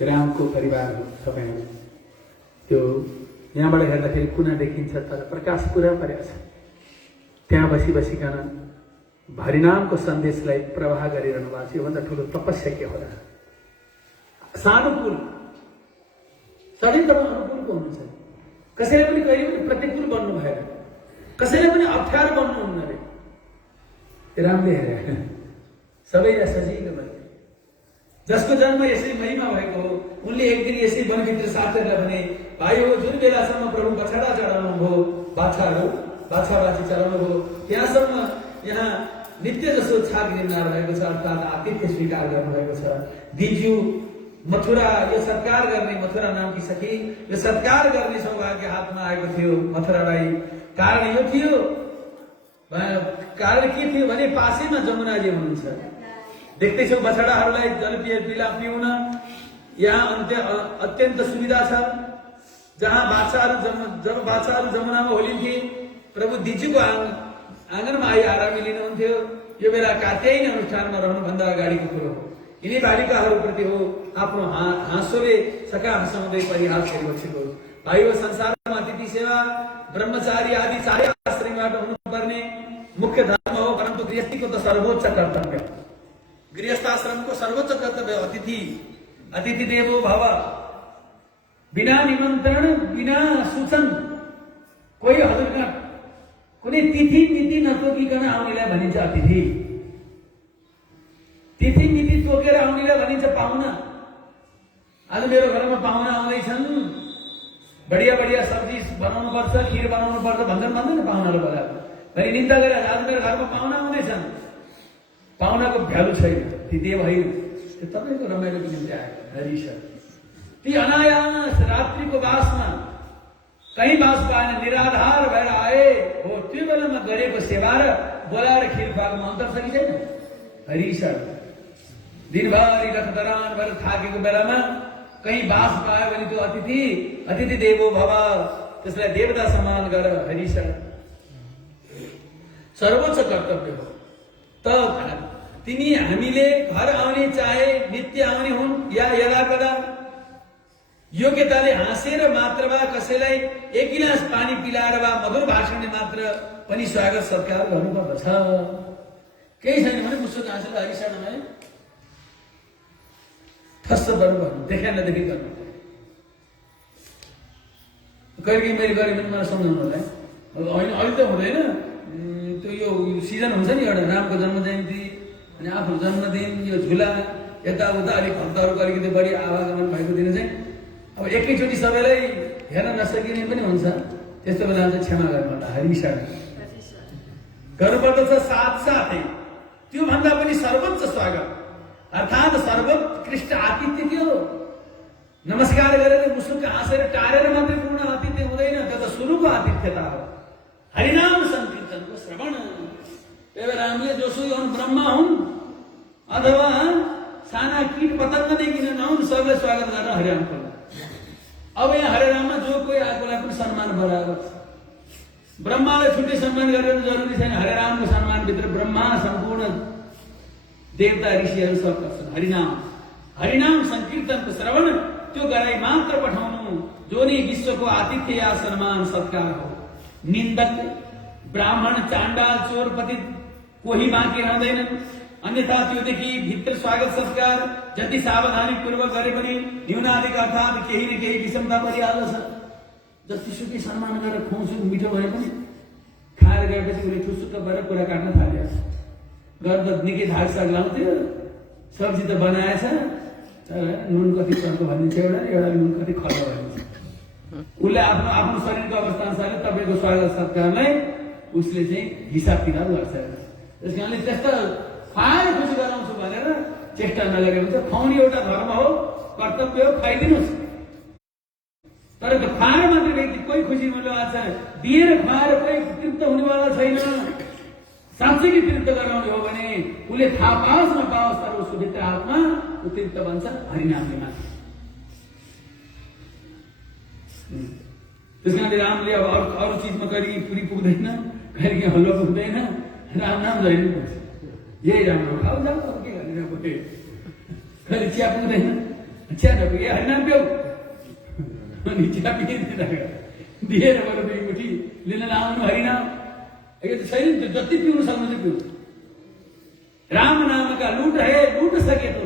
रामको परिवार हो तपाईँहरू। त्यो यहाँबाट हेर्दाखेरि कुना देखिन्छ, तर प्रकाश पुरा परेको छ। त्यहाँ बसिकन हरिनामको सन्देशलाई प्रवाह गरिरहनु भएको छ। योभन्दा ठुलो तपस्या के होला? सानुकूल, सधैँ तपाईँ अनुकूलको हुनुहुन्छ। कसैले पनि कहिले पनि प्रतिकूल बन्नु भएन, कसैले पनि अप्ठ्यारो बन्नुहुन्न रे। रामले हेरे सबैलाई सजिलो गरे। जसको जन्म यसै महिमा भएको हो, उनले एक दिन यसै वनभित्र साथीहरूलाई भने, भाइ हो, जुन बेलासम्म प्रभु बछडा चढाउनु भयो, बाछाबाछी चढाउनु भयो, त्यहाँसम्म यहाँ नित्य जसो छाक निर्माण भएको छ, अर्थात् आतिथ्य स्वीकार गर्नुभएको छ। दिज्यू मथुरा, यो सत्कार गर्ने मथुरा नामकी सखी, यो सत्कार गर्ने सौभाग्य हातमा आएको थियो मथुरालाई। कारण यो थियो, कारण के थियो भने पासैमा जमुनाजी हुनुहुन्छ। देख्दैछौ बछडाहरूलाई जल पिउन यहाँ अत्यन्त सुविधा छ। जहाँ जब बाछाहरू जमुनामा होलिन्थे, प्रभु दिजुको आँगनमा आई आरामी लिनुहुन्थ्यो। यो बेला कात्यायनी अनुष्ठानमा रहनुभन्दा अगाडिको कुरो हो। यिनी बालिकाहरूप्रति हो आफ्नो हाँसोले सखा हँसाउँदै परिहास गरिबसेको। भाइ हो, संसारमा अतिथि सेवा ब्रह्मचारी आदि चारै आश्रमबाट हुनुपर्ने मुख्य धर्म हो, परन्तु गृहस्थीको त सर्वोच्च कर्तव्य, गृहस्थाश्रमको सर्वोच्च कर्तव्य अतिथि देवो भव। बिना निमन्त्रण, बिना सूचन, कोही हजुरका कुनै तिथि मिति नतोकिकन आउनेलाई भनिन्छ अतिथि। तिथि मिति तोकेर आउनेलाई भनिन्छ पाहुना। आज मेरो घरमा पाहुना आउँदैछन्, बढिया सब्जी बनाउनु पर्छ, खिर बनाउनु पर्छ भन्दैन पाहुनाले बोलाएर। भने निन्दा गरेर आज मेरो घरमा पाहुना आउँदैछन्, पाहुनाको भ्यालु छैन, ती देव होइन, त्यो तपाईँको रमाइलोको निम्ति आएको। हरिशर ती अनायास रात्रिको बासमा कहीँ बास पाएन, निराधार भएर आए हो, त्यो बेलामा गरेको सेवा र बोलाएर खिर खुवाएको अन्तर सकिँदैन। हरिशर दिनभरि रथदरान भएर थाकेको बेलामा कहीँ बास पायो भने त्यो अतिथि देवो भव, त्यसलाई देवता सम्मान गर। हरिशर सर्वोच्च कर्तव्य हो। त तिमी हामीले घर आउने चाहे नित्य आउने हुन् या यदा कदा योग्यताले हाँसेर मात्र वा कसैलाई एक गिलास पानी पिलाएर वा मधुर भाषणले मात्र पनि स्वागत सत्कार गर्नुपर्दछ। केही छैन भने मुसुक हाँसेर हरिशरणलाई ठस्स गर्नु, देखा नदेखि गर्नु। कहिले मैले गरेँ भने मलाई सम्झाउनु होला है। होइन अहिले त हुँदैन, त्यो यो सिजन हुन्छ नि एउटा रामको जन्म जयन्ती अनि आफ्नो जन्मदिन, यो झुला यताउता अलिक भक्तहरूको अलिकति बढी आवागमन भएको दिन चाहिँ अब एकैचोटि सबैलाई हेर्न नसकिने पनि हुन्छ। त्यस्तो बेला चाहिँ क्षमा गर्नु होला, हरिशरण गर्नुपर्दछ। साथसाथै त्योभन्दा पनि सर्वोच्च स्वागत अर्थात् सर्वोत्कृष्ट आतिथ्य के हो? नमस्कार गरेर मुसुक हाँसेर टारेर मात्रै पूर्ण आतिथ्य हुँदैन, त्यो त सुरुको आतिथ्यता हो। हरिनाम संकीर्तनको श्रवण। त्यही रामले जोसुकै हुन्, ब्रह्मा हुन् अथवा साना कीट पतंग नै किन नहुन्, सबैलाई स्वागत गरेर हरिनाम गर्नु। अब यहाँ हरे राममा जो कोही आएकोलाई पनि सम्मान बराबर छ। ब्रह्मालाई छुट्टै सम्मान गरेर जरुरी छैन। हरे रामको सम्मानभित्र ब्रह्मा सम्पूर्ण देवता ऋषिहरू सब गर्छन्। हरिनाम संकीर्तनको श्रवण त्यो गराई मात्र पठाउनु जो नै विश्वको आतिथ्य या सम्मान सत्कार हो। निन्दक ब्राह्मण चाण्डाल चोर पतित कोही बाँकी रहँदैनन्। अन्यथा त्योदेखि भित्र स्वागत सत्कार जति सावधानी पूर्वक गरे पनि न्यूनाधिक अर्थात् केही न केही विषमता परिहाल्दछ। जतिसुकै सम्मान गरेर खुवाउँछु मिठो भए पनि खाएर गएपछि उसले ठुसुक्क भएर कुरा काट्न थाल्यो। गर्दा निकै धाक साग लाउँथ्यो, सब्जी त बनाएछ तर नुन कति चर्को भनिन्छ, एउटा नुन कति खर्च भनिन्छ। उसले आफ्नो शरीरको अवस्था अनुसारले तपाईँको स्वागत सत्कारलाई उसले चाहिँ हिसाब किताब गर्छ। त्यस कारणले त्यस्ता खुवाएर खुसी गराउँछु भनेर चेष्टा नगरेको हुन्छ। खुवाउने एउटा धर्म हो, कर्तव्य हो, खुवाइदिनुहोस्। तर त्यो खुवाएर मात्रै व्यक्ति कोही खुसी हुनेवाला छ, दिएर खुवाएर कोही तृप्त हुनेवाला छैन। साँच्चै तृप्त गराउने हो भने उसले थाहा पाओस् नपाओस् तर उसको भित्र आत्मा तृप्त बन्छ हरिनामले मात्र। त्यस कारणले रामले अब अरू चिजमा कहिले पुरी पुग्दैन, कहिले हलुवा पुग्दैन, राम नाम जहिले पुग्छ। यही राम्रो खाऊ जाऊ के गर्ने पुगे, कहिले चिया पुग्दैन, चिया नपुगे हरिनाम प्याउ अनि चिया पिँदैन दिएर गएर दुई मुठी लिन लाउनु हरिनाम। छैन जति पिउनु सक्नु चाहिँ पिउ। राम नामका लुट है, लुट सके तो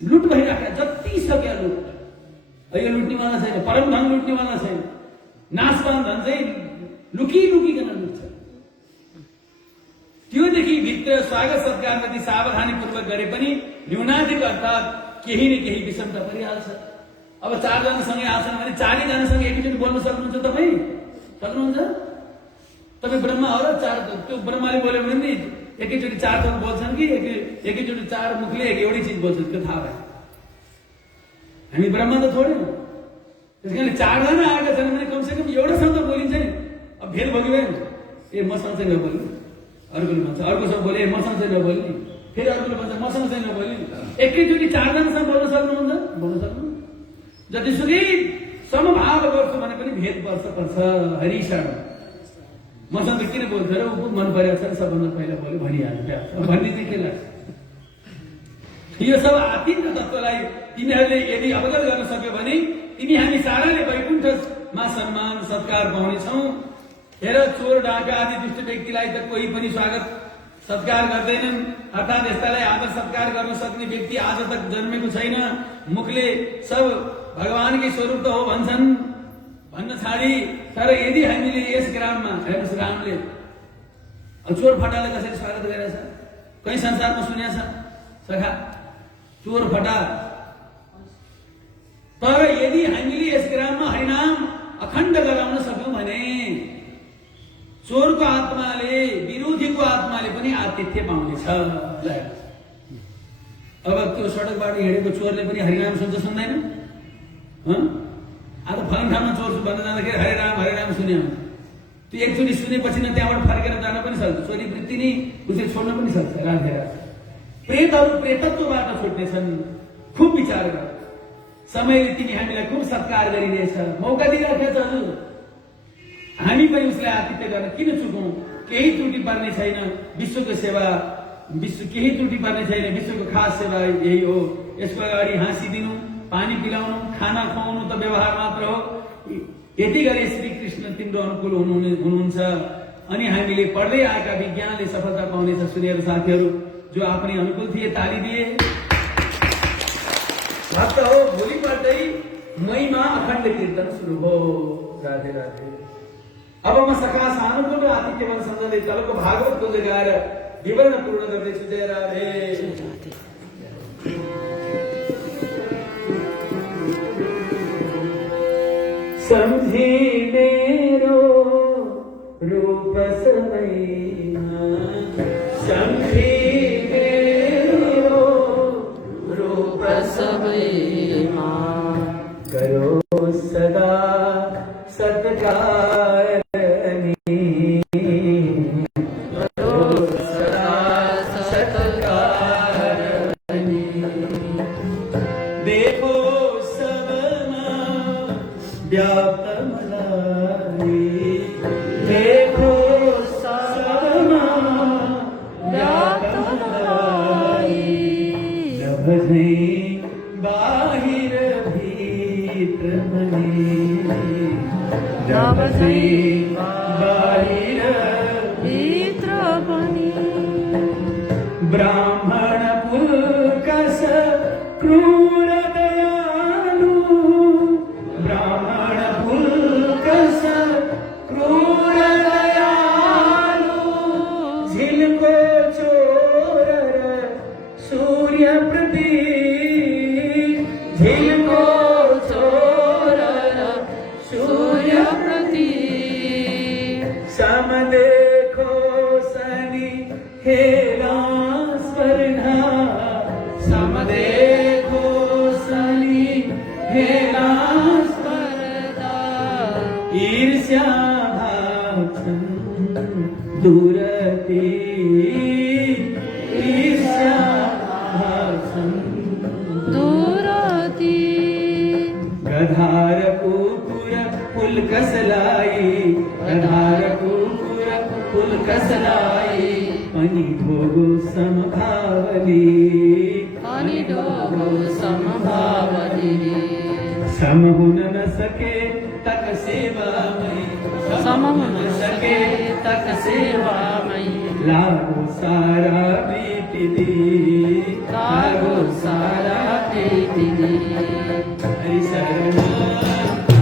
लुट भइराख्या जति सक्या लुट। यो लुट्नेवाला छैन, परम धन लुट्नेवाला छैन। नाशवान धन चाहिँ लुकिकन लुट्छ। त्योदेखि भित्र स्वागत सत्कारमाथि सावधानी पूर्वक गरे पनि न्यूनाधिक अर्थात् केही न केही विषमता परिहाल्छ। अब 4 जनासँगै आछन् भने 4 जनासँग एकैचोटि बोल्न सक्नुहुन्छ तपाईँ? सक्नुहुन्छ? तपाईँ ब्रह्मा हो र 4 त्यो ब्रह्माले बोल्यो भने नि एकैचोटि 4 थोक बोल्छन् कि एकैचोटि 4 मुखले एउटै चिज बोल्छन्, त्यो थाहा भयो। हामी ब्रह्मा त थोरै हो। त्यस कारणले 4 जना आएका छन् भने कमसेकम एउटा शब्द बोलिन्छ नि। अब भेद भोगिँदै हुन्छ, ए मसँग चाहिँ नबोल्ने, अर्कोले भन्छ अर्कोसँग बोले मसँग चाहिँ नबोल्ने, फेरि अर्कोले भन्छ मसँग चाहिँ नबोल्ने। एकैचोटि 4 जनासँग बोल्न सक्नुहुन्छ? बोल्न सक्नु। जतिसुकै समभाव गर्छु भने पनि भेद पर्छ। हरिशरण मसँग किन बोल्छ र ऊ मन परेको छ सबभन्दा पहिला बोल्यो भनिहाल्छ। भन्ने चाहिँ के लाग्छ? यो सब आत्मिक तत्त्वलाई तिमीहरूले यदि अवगत गर्न सक्यो भने तिमी हामी साराले वैकुण्ठमा सम्मान सत्कार पाउनेछौँ। हेर चोर डाका आदि दुष्ट व्यक्तिलाई त कोही पनि स्वागत सत्कार गर्दैनन्। अर्थात् यस्तालाई आदर सत्कार गर्न सक्ने व्यक्ति आज तक जन्मेको छैन। मुखले सब भगवानकै स्वरूप त हो भन्छन्, भन्न छाडी तर यदि हामीले यस ग्राममा हेर्नुहोस् रामले चोर फटालाई कसरी स्वागत गरेछ? कहीँ संसारमा सुनेछ सखा चोर फटा? तर यदि हामीले यस ग्राममा हरिनाम अखण्ड गराउन सक्यौं भने चोरको आत्माले विरोधीको आत्माले पनि आतिथ्य पाउनेछ। अब त्यो सडकबाट हिँडेको चोरले पनि हरिनाम सुन्छ सुन्दैन? आज फलान ठाउँमा चोर भन्न जाँदाखेरि हरे राम सुने हुन्छ। त्यो एकचोटि सुनेपछि न त्यहाँबाट फर्केर जान पनि सक्छ, चोरी वृत्ति नै उसले छोड्न पनि सक्छ। राखेर प्रेतहरू प्रेतत्वबाट छुट्नेछन्। खुब विचार गर, समयले तिमी हामीलाई खुब सत्कार गरिरहेछ, मौका दिइराखेको छ हजुर। हामी पनि उसलाई आतिथ्य गर्न किन चुकौं? केही त्रुटि पर्ने छैन विश्वको सेवा, केही त्रुटि पर्ने छैन विश्वको खास सेवा यही हो। यसको अगाडि हाँसिदिनु, पानी पिलाउनु, खाना खुवाउनु त व्यवहार मात्र हो। यति गरे श्री कृष्ण तिम्रो अनुकूल हुनुहुन्छ। अनि हामीले पढ्दै आएका विज्ञानले सफलता पाउनेछ। सुनेर साथीहरू जो आफ्नै अनुकूल थिए ताली दिए। भक्त हो, भोलिपल्टै मईमा अखण्ड कीर्तन सुरु हो। राधे राधे। अब म सखा सानुकूल आतिथ्यवन सम्झँदै तलको भागवत कुञ्ज गाएर विवरण पूर्ण गर्दैछु। जय राधे। समझी मेरो रूप सबैमा, समझी मेरो रूप सबैमा, करो सदा सत्कारनी, करो सदा सत्कारनी। देखो सबमा व्याप्त मलाई, देखो सबमा व्याप्त मलाई। नभझै बाहिर भीतर मनी, नभझै बाहिर भीतर मनी। ब्राह्मण पुलकस क्रूर दयालु, ब्राह्मण पुलकस क्रूर दयालु। झिनको चोरर सूर्य प्रदीप, झिनको चोरर सूर्य प्रदीप। सम देखो सनि हेरा स्वर्णा, सम देखो सनि हेरा स्वर्णा। ईर्ष्या भावं दूरति, ईर्ष्या भावं दूरति। गधार कुकुर पुलकस लाई, गधार कुकुर पुलकस लाई। पनि ढोगो समभावली, पनि ढोगो समभावली। सम हुन न सके तक सेवामयी, सम हुन न सके तक सेवामयी। लागो सारा प्रीति दी, लागो सारा प्रीति दी। हरि शरण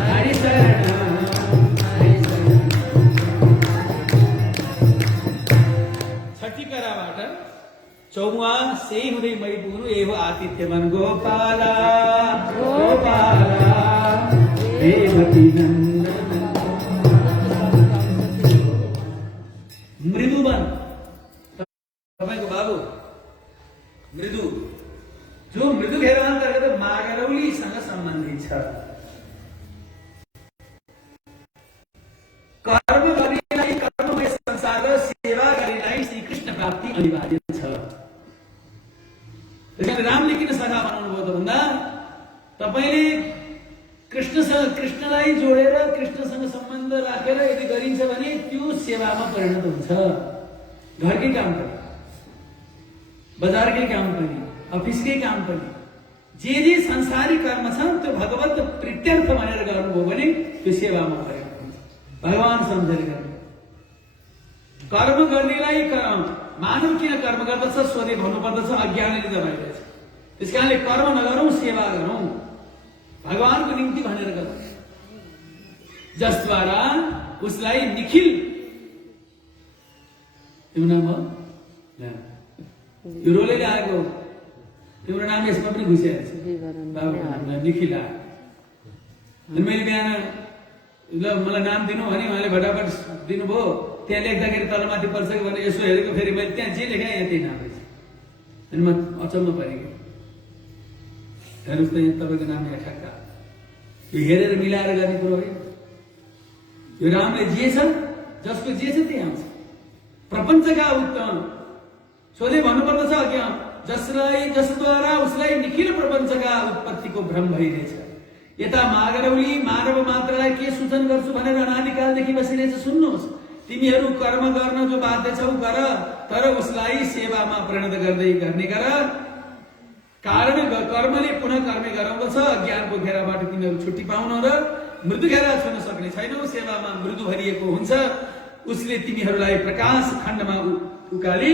हरि शरण हरि शरण। छठी कराबाट चौमुआ सेही हुँदै मै पुग्नु ए हो आतिथ्यवन। गोपाला गोपाला देवकी नन्दन। मृदुवन तपाईको बाबु मृदु, जो मृदु घेरा अन्तर्गत मागरौलीसँग सम्बन्धित छ। कर्म गर्नेलाई कर्ममय संसार र सेवा गर्नेलाई श्री कृष्ण प्राप्ति अनिवार्य छ। त्यसैले रामले किन सखा बनाउनु भयो त भन्दा तपाईले कृष्णलाई जोडेर कृष्णसँग सम्बन्ध राखेर यदि गरिन्छ भने त्यो सेवामा परिणत हुन्छ। घरकै काम पनि, बजारकै काम पनि, अफिसकै काम पनि, जे संसारिक कर्म छ त्यो भगवत प्रीत्यर्थ भनेर गर्नुभयो भने त्यो सेवामा परिणत हुन्छ। भगवान सम्झेर गर्नु। कर्म गर्नेलाई मानव किन कर्म गर्दछ सोधे भन्नुपर्दछ, अज्ञानले दबाइरहेछ। त्यसकारणले कर्म नगरौं, सेवा गरौं, भगवानको निम्ति भनेर गरौं, जसद्वारा उसलाई निखिल। तिम्रो नाम हो यो रोले आएको, तिम्रो नाम यसमा पनि घुसिरहेछ। निखिल आयो। अनि मैले बिहान ल मलाई नाम दिनु भने उहाँले फटाफट दिनुभयो। त्यहाँ लेख्दाखेरि तलमाथि पर्छ कि भनेर यसो हेरेको फेरि मैले त्यहाँ जे लेखाएँ यहाँ त्यही नाम रहेछ। अनि म अचम्म परेँ। हेर्नुहोस् त यहाँ तपाईँको नाम यहाँ ठ्याक्का यो हेरेर मिलाएर गर्ने कुरो होइन। यो रामले जे छ जसको जे छ त्यही आउँछ। प्रपञ्चका उत्तम सोधे भन्नुपर्दछ क्या जसद्वारा उसलाई निखिल प्रपञ्चका उत्पत्तिको भ्रम भइरहेछ। यता मागरौली मानव मात्रलाई के सूचन गर्छु भनेर अनादिकालदेखि बसिरहेछ। सुन्नुहोस्, तिमीहरू कर्म गर्न जो बाध्य छौ गर, तर उसलाई सेवामा परिणत गर्दै गर्ने गर। कारण कर्मले पुनः कर्मै गराउँदछ। ज्ञानको घेराबाट तिमीहरू छुट्टी पाउन र मृत्यु घेरा छुन सक्ने छैनौ। सेवामा मृत्यु भरिएको हुन्छ। उसले तिमीहरूलाई प्रकाश खण्डमा उकाली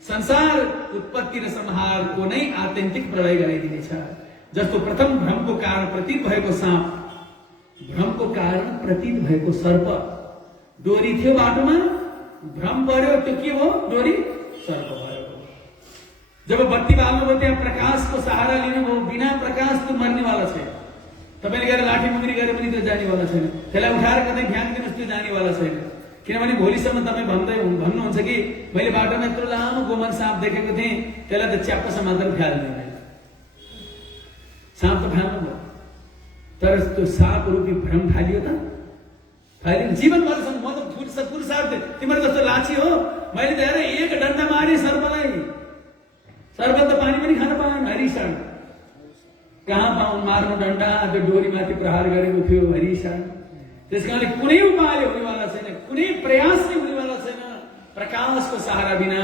संसार उत्पत्ति र संहारको नै आत्यन्तिक प्रलय गराइदिनेछ। जस्तो प्रथम भ्रमको कारण प्रतीत भएको साँप, भ्रमको कारण प्रतीत भएको सर्प, डोरी थियो बाटोमा, भ्रम पर्यो, त्यो के हो? डोरी सर्प भयो। जब बत्ती बाल्नुभयो त्यहाँ प्रकाशको सहारा लिनुभयो। बिना प्रकाश त्यो मर्नेवाला छैन। तपाईँले गएर लाठी मुगरी गरे पनि त्यो जानेवाला छैन। त्यसलाई उठाएर कतै फ्याँकिदिनुहोस्, त्यो जानेवाला छैन। किनभने भोलिसम्म तपाईँ भन्नुहुन्छ कि मैले बाटोमा यत्रो लामो गोमन साँप देखेको थिएँ, त्यसलाई त च्याप्प समातेर फ्याल्दिनँ। साँप त फ्याल्नु भयो, तर त्यो साँप रूपी भ्रम फालियो त फालियो। जीवनभरसम्म म त पुरुषार्थ तिम्रो जस्तो लाछी हो, मैले त हेर एक डन्डा मारेँ सर्पलाई। सर्प त पानी पनि खान पाएन। हरिशाण कहाँ पाउन् मार्नु डन्डा? त्यो डोरीमाथि प्रहार गरेको थियो हरिशाण। त्यस कारणले कुनै उपायले हुनेवाला छैन, कुनै प्रयासले हुनेवाला छैन प्रकाशको सहारा बिना।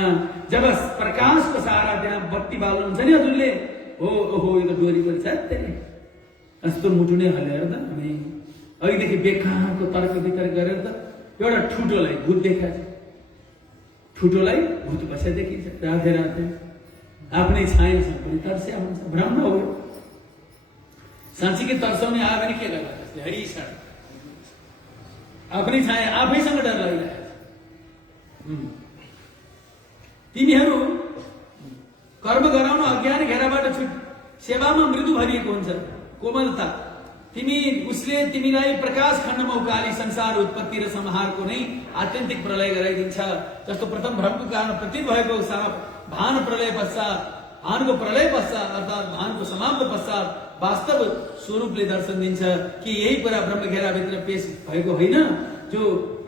जब प्रकाशको सहारा त्यहाँ बत्ती बाल्नुहुन्छ नि हजुरले, ओहो यो त डोरी पनि छ यस्तो मुटु नै हल्लेर त हामी अघिदेखि बेकारको तर्क वितर्क गरेर त एउटा ठुटोलाई भूत देखाएको छ। ठुटोलाई भूत बस्या देखिन्छ राधे राधे। आफ्नै छायासँग पनि तर्स्या हुन्छ। भ्रम हो। साँच्चीकै तर्साउने आयो भने के गर्ला? त्यसले हरिशाण आफ्नै छाया आफैसँग डर लागिरहेको छ। तिमीहरू कर्म गराउन अज्ञान घेराबाट सेवामा मृत्यु भरिएको हुन्छ। कोमलता उसले तिमीलाई प्रकाश खण्डमा उकाली संसार उत्पत्ति र संहारको नै आत्यन्तिक प्रलय गराइदिन्छ। जस्तो प्रथम भ्रमको कारण प्रतीत भएको साँप भान प्रलय पश्चात, भानको प्रलय पश्चात अर्थात भानको समाप्त पश्चात वास्तव स्वरूपले दर्शन दिन्छ कि यही पुरा ब्रह्म घेराभित्र पेश भएको होइन, जो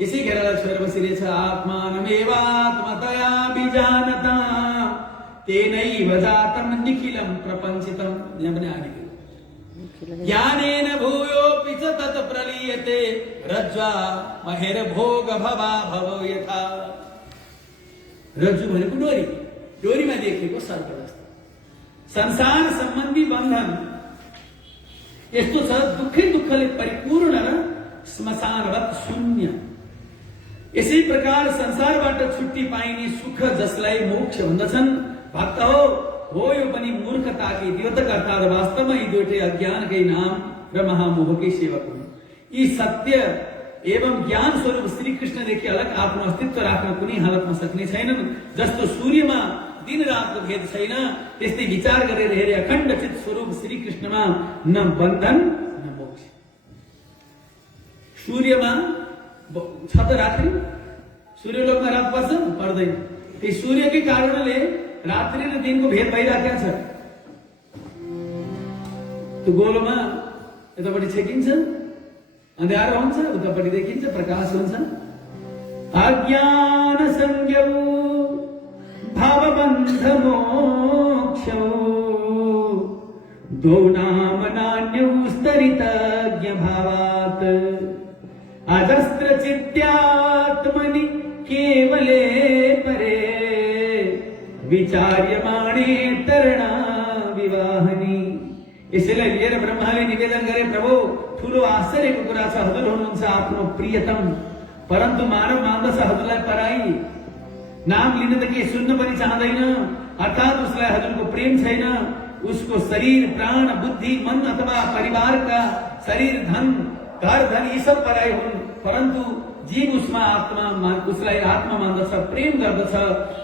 यसै घेरालाई छोडेर बसिरहेछ। आत्मानमेवात्मतया बिजानता तेनैव जातं निखिलं प्रपञ्चितं। यहाँ पनि आएको ज्ञानेन भूयोऽपि च तत् प्रलीयते रज्ज्वा महेर्भोग भवा भवो यथा। रज्जु भनेको डोरी, डोरीमा देखिएको सर्प जस्तो। संसार सम्बन्धी बन्धन यस्तो छ, दुःखै दुःखले परिपूर्ण र श्मशानवत् शून्य। यसै प्रकार संसारबाट छुट्टी पाइने सुख जसलाई मोक्ष भन्दछन्, भक्त हो यो पनि मूर्खताकै द्योतक अर्थात् वास्तवमा यी दुईटै अज्ञानकै नाम र महामोहकै सेवक हुन्। यी सत्य एवं ज्ञान स्वरूप श्री कृष्णदेखि अलग आफ्नो अस्तित्व राख्न कुनै हालतमा सक्ने छैनन्। जस्तो सूर्यमा दिन रातको भेद छैन, त्यस्तै विचार गरेर हेरे अखण्ड चित स्वरूप श्री कृष्णमा न बन्धन न मोक्ष। सूर्यमा छ त रात्रि, सूर्यलोकमा रात पर्छ पर्दैन। त्यही सूर्यकै कारणले रात्रि र दिनको भेद भइराखेको छ। त्यो गोलोमा यतापट्टि छेकिन्छ, अँध्यारो हुन्छ, उतापट्टि देखिन्छ, प्रकाश हुन्छ। अज्ञान संज्ञौ भावबन्ध मोक्षौ द्वौ नाम नान्यौ स्तरितज्ञ भावात् अजस्त्र चित्त्यात्मनि केवले परे विचार्यमाणे तरणा विवाहनी। यसैले लिएर ब्रह्माले निवेदन गरे, प्रभु ठूलो आश्चर्यको कुरा छ, हजुर हुनुहुन्छ आफ्नो प्रियतम, परन्तु मानव मान्दछ हजुरलाई पराई। नाम लिन त के सुन्न पनि चाहँदैन, अर्थात उसलाई हजुरको प्रेम छैन। उसको शरीर प्राण बुद्धि मन अथवा परिवारका शरीर धन घर धन यी सब पराई हुन्, परन्तु जीव उसलाई आत्मा मान्दछ, प्रेम गर्दछ,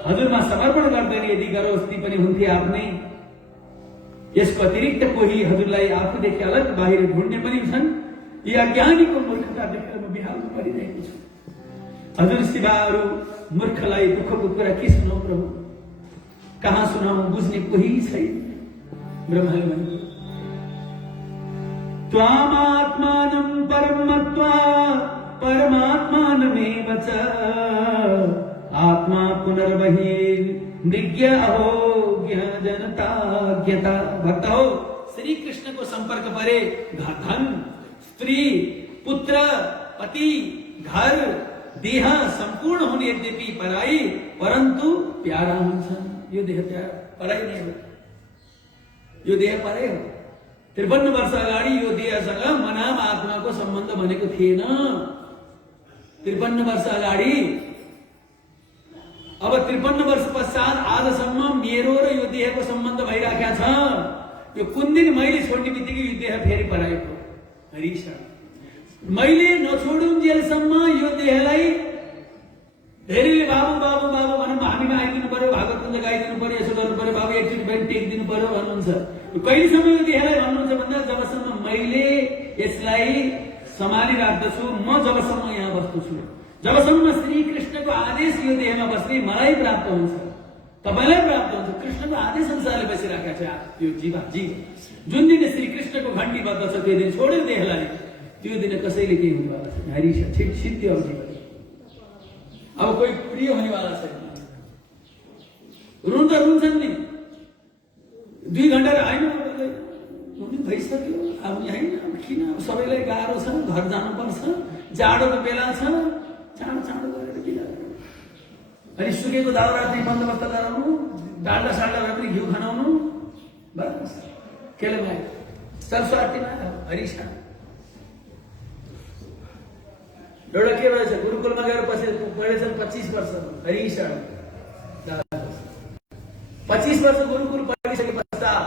हजुरमा समर्पण गर्दैन। यदि गरोस् ती पनि हुन्थे आफ्नै। यसको अतिरिक्त कोही हजुरलाई आफूदेखि अलग बाहिर ढुँड्ने पनि छन्। यी अज्ञानीको मूर्खता देखेर म बिहाल्नु परिरहेको छु। हजुर सिवाहरू मूर्खलाई दुःखको कुरा के सुनाऊ प्रभु? कहाँ सुनाऊ? बुझ्ने कोही छैन। ब्रह्माले भन्नुभयो त्वामात्मानं परं मत्वा परमात्मानमेव च आत्मा पुनर्बहिर्निज्ञ अहो ज्ञजनता ज्ञता। भक्त हो, श्री कृष्ण को संपर्क परे धन, स्त्री, पुत्र, पति, घर, देह संपूर्ण होने यद्यपि पराई, परंतु प्यारा हुन्छ। यो देह प्यारा पराई नहीं हो, यो देह पराई हो। 53 वर्ष अगाडि यो देहसँग मनाम आत्माको सम्बन्ध भनेको थिएन। 53 वर्ष अगाडि। अब 53 वर्ष पश्चात आजसम्म मेरो र यो देहको सम्बन्ध भइराखेको छ। यो कुन दिन मैले छोड्ने बित्तिकै यो देह फेरि पराएको। हरिश मैले नछोडुन्जेलसम्म यो देहलाई धेरैले बाबु बाबु बाबु भनौँ, हामीमा आइदिनु पर्यो, भागवत कुञ्ज गाइदिनु पर्यो, यसो गर्नु पर्यो, बाबु एकचोटि बेन टेकिदिनु पर्यो भन्नुहुन्छ। कहिलेसम्म यो देहलाई भन्नुहुन्छ भन्दा जबसम्म मैले यसलाई सम्हाली राख्दछु, म जबसम्म यहाँ बस्दछु, जबसम्म श्री कृष्णको आदेश यो देहमा बस्ने मलाई प्राप्त हुन्छ, तपाईलाई प्राप्त हुन्छ। कृष्णको आदेश अनुसारले बसिराखेको छ यो जीवा जीव। जुन दिन श्री कृष्णको घण्टी बज्दछ त्यो दिन छोड्यो देहलाई, त्यो दिन कसैले केही हुनेवाला छैन। हरिश सिद्धि अब जीवन। अब कोही प्रिय हुनेवाला छैन। रुन त रुन्छन् नि, 2 घण्टा आएन भइसक्यो, अब होइन किन, सबैलाई गाह्रो छ, घर जानुपर्छ, जाडोको बेला छ, चाँडो चाँडो गरेर बिदा गर्नु। अनि सुकेको दाउरा चाहिँ बन्दोबस्त गराउनु, डाल्डा साल्डा भए पनि घिउ खनाउनु, बस केले भयो सरस्वतीमा। हरिश एउटा के रहेछ, गुरुकुलमा गएर पछि पढेछन् 25 वर्ष। हरिश 25 वर्ष गुरुकुल पढिसके पश्चात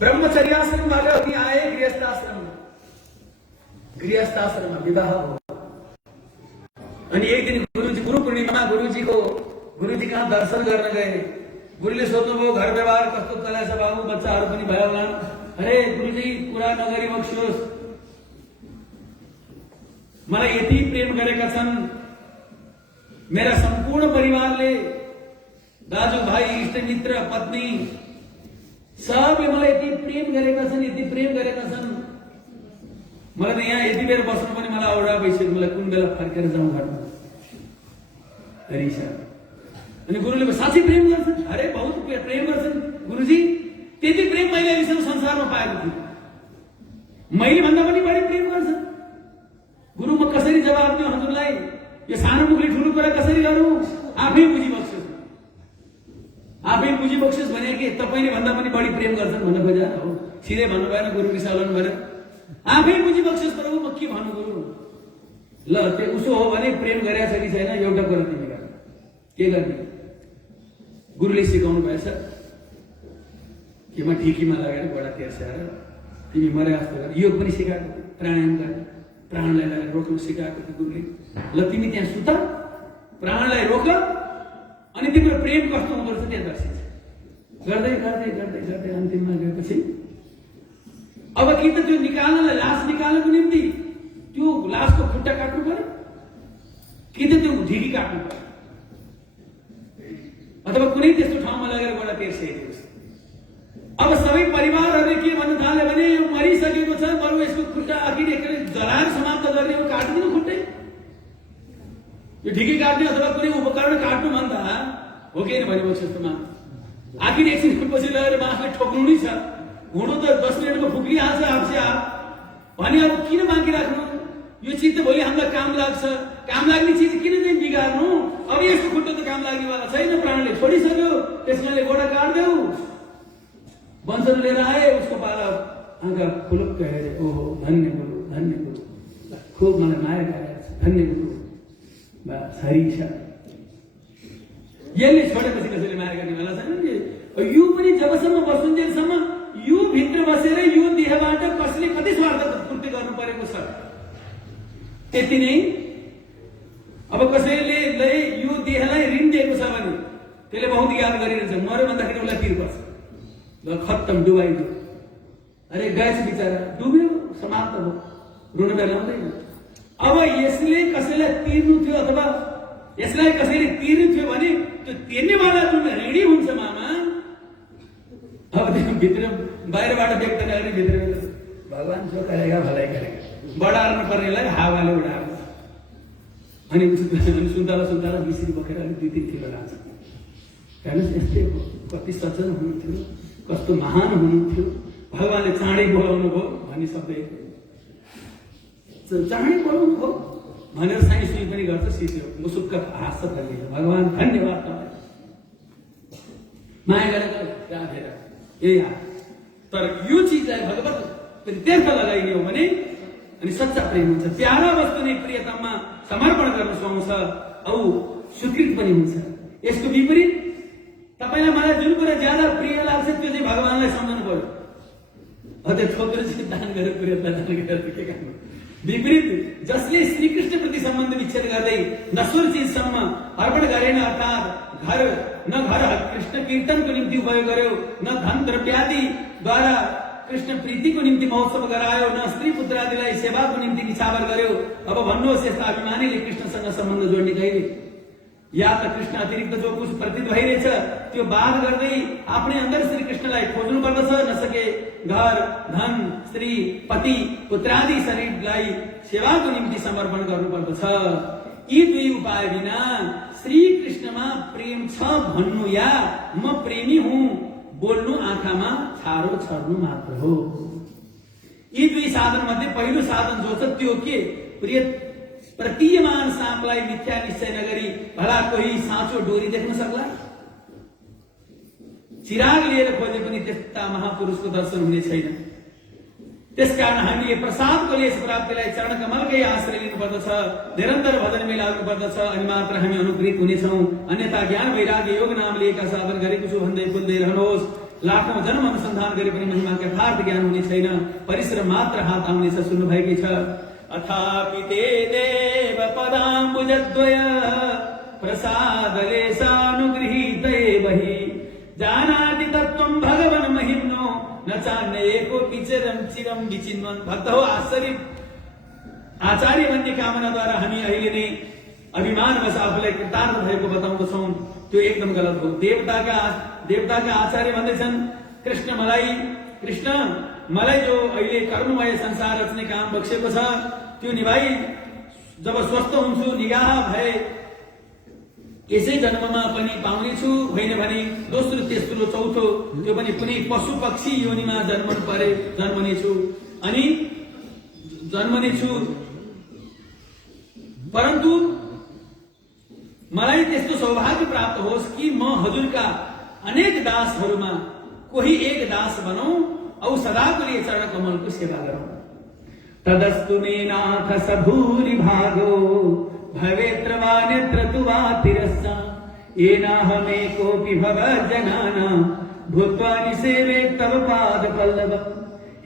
ब्रह्मचर्याश्रमबाट अघि आए गृहस्थाश्रममा विवाह हो। अनि एक दिन गुरुजी गुरु पूर्णिमामा गुरुजी कहाँ दर्शन गर्न गए। गुरुले सोध्नुभयो घर व्यवहार कस्तो चलाएछ बाबु, बच्चाहरू पनि भयो होला। अरे गुरुजी कुरा नगरी बक्सियोस्, मलाई यति प्रेम गरेका छन् मेरा सम्पूर्ण परिवारले, दाजुभाइ, इष्टमित्र, पत्नी सबले मलाई यति प्रेम गरेका छन्, यति प्रेम गरेका छन्। मलाई त यहाँ यति बेर बस्नु पनि मलाई औडा भइसक्यो, मलाई कुन बेला फर्केर जाउँ घरमा। हरिश अनि गुरुले साँच्चै प्रेम गर्छन्? अरे बहुत प्रेम गर्छन् गुरुजी, त्यति प्रेम मैले अहिलेसम्म संसारमा पाएको थिएँ। मैले भन्दा पनि बढी प्रेम गर्छन्। गुरु म कसरी जवाब दिउँ हजुरलाई, यो सानो मुखले ठुलो कुरा कसरी गरौँ? आफै बुझिबक्सियोस्, आफै बुझिबक्सियोस् भने कि तपाईँले भन्दा पनि बढी प्रेम गर्छन् भन्न खोजा हो। सिधै भन्नु भएन, गुरु रिसाउनु भएन, आफै बुझिबक्सियोस्। प्रभु म के भन्नु गुरु? ल त्यो उसो हो भने प्रेम गरेका छ कि छैन एउटा कुरा तिमी गर, के गर्ने? गुरुले सिकाउनु भएछ कि म ढिकीमा लगेर गोडा तेर्स्याएर तिमी मरे जस्तो गर। योग पनि सिकाएको थियो, प्राणायाम गर्ने, प्राणलाई लगेर रोक्नु सिकाएको थियो गुरुले। ल तिमी त्यहाँ सुत, प्राणलाई रोक, अनि तिम्रो प्रेम कस्तो हुँदो रहेछ त्यहाँ दर्शिन्छ। गर्दै गर्दै गर्दै गर्दै अन्तिममा गएपछि अब कि त त्यो निकाल्नलाई, लास निकाल्नको निम्ति त्यो लासको खुट्टा काट्नु पर्यो, कि त त्यो ढिकी काट्नु पर्यो, अथवा कुनै त्यस्तो ठाउँमा लगेर गोडा तेर्स्याइदियोस्। अब सबै परिवारहरूले के भन्न थाले भने यो मरिसकेको छ, बरु यसको खुट्टा आखिर एकले जलाएर समाप्त गर्ने हो, काट्दिनु खुट्टै। यो ढिकी काट्ने अथवा कुनै उपकरण काट्नु भन्दा हो कि भने जस्तोमा आखिर एकछिनपछि लगेर बाँसले ठोक्नु नै छ। हुँडो त 10 मिनटमा फुक्लिहाल्छ आफसे आप भने अब किन बाँकी राख्नु? यो चिज त भोलि हामीलाई काम लाग्छ, काम लाग्ने चिज किन चाहिँ बिगार्नु? अब यसको खुट्टा त काम लाग्नेवाला छैन, प्राणले छोडिसक्यो, त्यसमाले गोडा काट्देऊ। वंशज लिएर आए, उसको पाला आँखा फुलुक्क हेरे, ओहो धन्य गुरु, खुब मलाई माया गरेको छ, धन्य गुरु। बस हरिश यसले छोडेपछि कसैले माया गर्नेवाला छैन नि। यो पनि जबसम्म बसुन्जेलसम्म यो भित्र बसेर यो देहबाट कसले कति स्वार्थ पूर्ति गर्नु परेको छ त्यति नै। अब कसैले यो देहलाई ऋण दिएको छ भने त्यसले बहुत याद गरिरहेछ, मर्यो भन्दाखेरि उसलाई पिर पर्छ, ल खत्तम डुबाइदियो। अरे गएछ बिचरा, डुब्यो, समाप्त भयो, रुन बेला आउँदैन। अब यसले कसैलाई तिर्नु थियो अथवा यसलाई कसैले तिर्नु थियो भने त्यो तिर्नेवाला जुन ऋणी हुन्छ मामा, अब त्यो भित्र बाहिरबाट व्यक्त नगरी भित्र भगवान जो करेगा भलाइ करेगा बढार्नु पर्नेलाई हावाले उडार्नु अनि सुन्दा बिस्री बखेर अलिक 2-3 किलो लाग्छ। हेर्नुहोस् यस्तै हो, कति सचेत हुनुहुन्थ्यो, कस्तो महान हुनुहुन्थ्यो। भगवानले चाँडै बोलाउनु भयो भन्ने शब्द चाँडै बोलाउनु भयो भनेर साई सुई पनि गर्छ। सिद्धियो मुसुक्क हाँस्छ फर्केर भगवान धन्यवाद तपाईँ माया गरेर राखेर ए तर यो चिजलाई भगवत तीर्थ लगाइने हो भने अनि सच्चा प्रेम हुन्छ। प्यारा वस्तु नै प्रियतममा समर्पण गर्न सुहाउँछ औ स्वीकृत पनि हुन्छ। यसको विपरीत तपाईलाई मलाई जुन कुरा ज्यादा प्रिय लाग्छ त्यो चाहिँ भगवानलाई सम्झनु पर्यो। अझै छोटो चाहिँ दान गरेर प्रियता दान गरेर के काम। विपरीत जसले श्रीकृष्ण प्रति सम्बन्ध विच्छेद गर्दै नश्वर चिजसम्म अर्पण गरेन अर्थात् घर न घर कृष्ण कीर्तनको निम्ति उपयोग गर्यो न धन द्रव्यादिद्वारा कृष्ण प्रीतिको निम्ति महोत्सव गरायो न स्त्री पुत्रादिलाई सेवाको निम्ति निछावर गर्यो। अब भन्नुहोस् यस्ता अभिमानीले कृष्णसँग सम्बन्ध जोड्ने कहिले? या त कृष्ण अतिरिक्त जो कुछ प्रतीत भइरहेछ त्यो बाध गर्दै आफ्नै अन्दर श्री कृष्णलाई खोज्नु पर्दछ। नसके घर धन स्त्री पति पुत्रादि शरीरलाई सेवाको निम्ति समर्पण गर्नु पर्दछ। यी दुई उपाय बिना श्री कृष्णमा प्रेम छ भन्नु या म प्रेमी हुँ बोल्नु आँखामा छारो छर्नु मात्र हो। यी दुई साधन मध्ये पहिलो साधन जो छ त्यो के? प्रिय प्रतीयमान साँपलाई मिथ्या निश्चय नगरी भला कोही साँचो डोरी देख्न सक्ला? चिराग लिएर खोजे पनि त्यस्ता महापुरुषको दर्शन हुने छैन। त्यसकारण हामीले प्रसादको लेस प्राप्तिलाई चरण कमलकै आश्रय लिनुपर्दछ, निरन्तर भजनमै लाग्नुपर्दछ अनि मात्र हामी अनुग्रहित हुनेछौँ। अन्यथा ज्ञान वैराग्य योग नामले एका साधन गरेको छु भन्दै बोल्दै रहनुहोस्। लाखौं जन्म अनुसन्धान गरे पनि महिमाको यथार्थ ज्ञान हुने छैन। परिश्रम मात्र हात आउनेछ। सुन्नु भएकै छ अथापि ते देव पदाम्बुजद्वय प्रसादले सानुगृहीते बहि जानाति तत्त्वं भगवन् महिम्नो न चान्येको पिचरम चिरम विचिन्वन। भक्त हो आचार्य बन्ने कामनाद्वारा हामी अहिले नै अभिमानवश आफूलाई कृतार्थ भएको बताउँदछौँ। त्यो एकदम गलत हो। देवताका आचार्य भन्दैछन् कृष्ण मलाई जो अहिले कर्ममय संसार रच्ने काम बक्सेको छ त्यो निभाइ जब स्वस्थ हुन्छु निगाह भए यसै जन्ममा पनि पाउने छु, होइन भने दोस्रो तेस्रो चौथो त्यो पनि कुनै पशु पक्षी योनिमा जन्मनेछु। परन्तु मलाई त्यस्तो सौभाग्य प्राप्त होस् कि म हजुरका अनेक दासहरूमा कोही एक दास बनौं औ सदाको लिए चरण कमलको सेवा गरौं। तदस्तु मे नाथ सभूरि भागो भवेत्र वा नेत्र तु वा तिरस्सा येनाहमेकोऽपि भवज्जनानां भूत्वा निसेवे तव पाद पल्लव।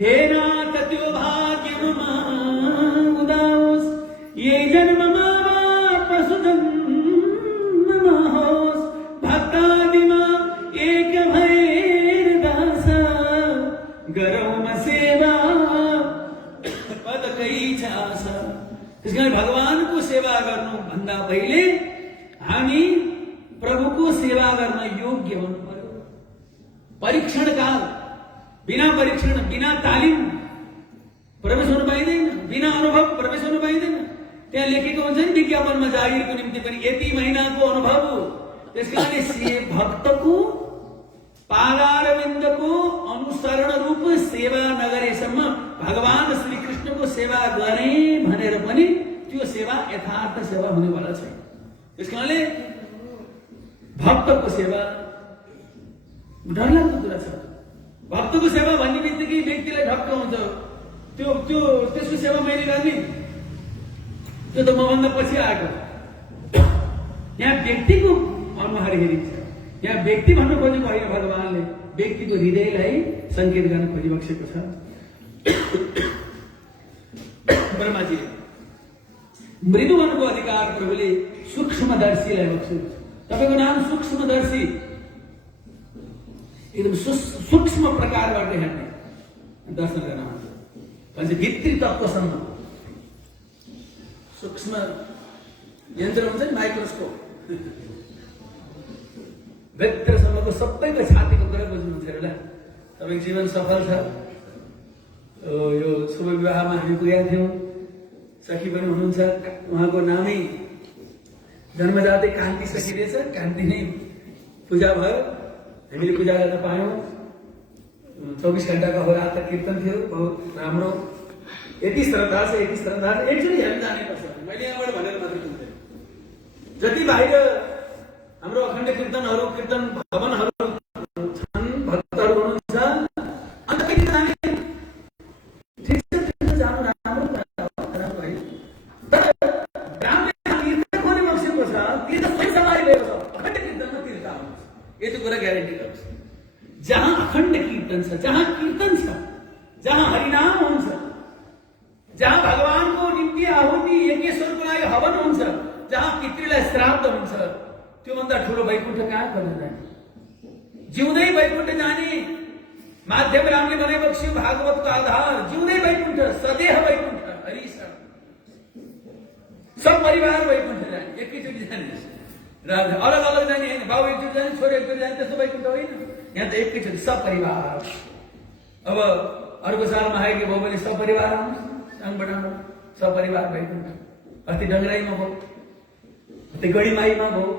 हे नाथ त्यो भाग्य मम उदाओस् ये जन्म वापसु जन्म होस् भक्तादिमा एक भएर दास गरौँ म सेवा पदकै छास। त्यसकारण भगवानको सेवा गर्नु भन्दा पहिले हामी प्रभुको सेवा गर्न योग्य हुनु पर्यो। परीक्षण काल बिना परीक्षण बिना तालिम प्रवेश हुनु पाइँदैन, बिना अनुभव प्रवेश हुनु पाइँदैन। त्यहाँ लेखेको हुन्छ नि विज्ञापनमा जागिरको निम्ति पनि यति महिनाको अनुभव। त्यसकारण भक्तको पादारविन्दको अनुसरण रूप सेवा नगरेसम्म भगवान श्री कृष्णको सेवा गरे भनेर पनि त्यो सेवा यथार्थ सेवा हुनेवाला छैन। त्यसकारणले भक्तको सेवा डरलाग्दो कुरा छ। भक्तको सेवा भन्ने बित्तिकै व्यक्तिलाई ढक्क हुन्छ। त्यसको सेवा मैले गर्ने त्यो त मभन्दा पछि आएको। यहाँ व्यक्तिको अनुहार हेरिन्छ। यहाँ व्यक्ति भन्नु खोजेको होइन, भगवानले व्यक्तिको हृदयलाई संकेत गर्न खोजिबक्सेको छ। ब्रह्माजीले मृदुवनको अधिकार प्रभुले सूक्ष्मदर्शीलाई बक्सेको छ। तपाईको नाम सूक्ष्मदर्शी, एकदम सूक्ष्म प्रकारबाट हेर्ने दर्शन गर्न भन्छ। भित्री तत्त्वसम्म सूक्ष्म यन्त्र हुन्छ नि माइक्रोस्कोप, भित्रसम्मको सबैको छातीको कुरा बुझ्नुहुन्छ होला। तपाईको जीवन सफल छ। यो शुभ विवाहमा हामी पुगेका थियौँ। सखी पनि हुनुहुन्छ, उहाँको नामै जन्मजातै कान्ति सखी रहेछ। कान्ति नै पूजा भयो, हामीले पूजा गर्न पायौँ। 24 घण्टाको अहोरात्र कीर्तन थियो, बहुत राम्रो। यति श्रद्धा छ, यति श्रद्धा छ, एकचोटि हेर्न जानुपर्छ। मैले यहाँबाट भनेर मात्रै सुन्थेँ। जति बाहिर हाम्रो अखण्ड कीर्तनहरू, कीर्तन भवनहरू छन्, भक्तहरू हुनुहुन्छ, अन्त फेरि जाने ठिक छ, जानु राम्रो कुरा हो, राम्रो है। तर रामले तीर्थ खोले बक्सेको छ, तीर्थ पैसा मारिरहेको छ, अखण्ड कीर्तनमा तीर्थ आउनुहुन्छ, यति कुरा ग्यारेन्टी गर्छ। जहाँ अखण्ड कीर्तन छ, जहाँ कीर्तन छ, जहाँ हरिनाम हुन्छ, जहाँ भगवानको निम्ति आहुति यज्ञेश्वरको लागि हवन हुन्छ, जहाँ पितृलाई श्राद्ध हुन्छ, त्योभन्दा ठुलो वैकुण्ठ कहाँ गर्न जाने? जिउँदै वैकुण्ठ जाने माध्यम रामले बनाइबक्स्यो, भागवतको आधार जिउँदै वैकुण्ठ, सदेह वैकुण्ठ। हरि सब परिवार वैकुण्ठ जाने, एकैचोटि जाने। अलग अलग जाने होइन, बाबु एकचोटि जाने, छोरी एकचोटि जाने, त्यस्तो वैकुण्ठ होइन। यहाँ त एकैचोटि सब परिवार। अब अर्को सालमा आएकी भाउ पनि सब परिवार आउनु, साङबाट सब परिवार वैकुण्ठ। अस्ति डङ्गराईमा भयो, अस्ति गढीमाईमा भयो,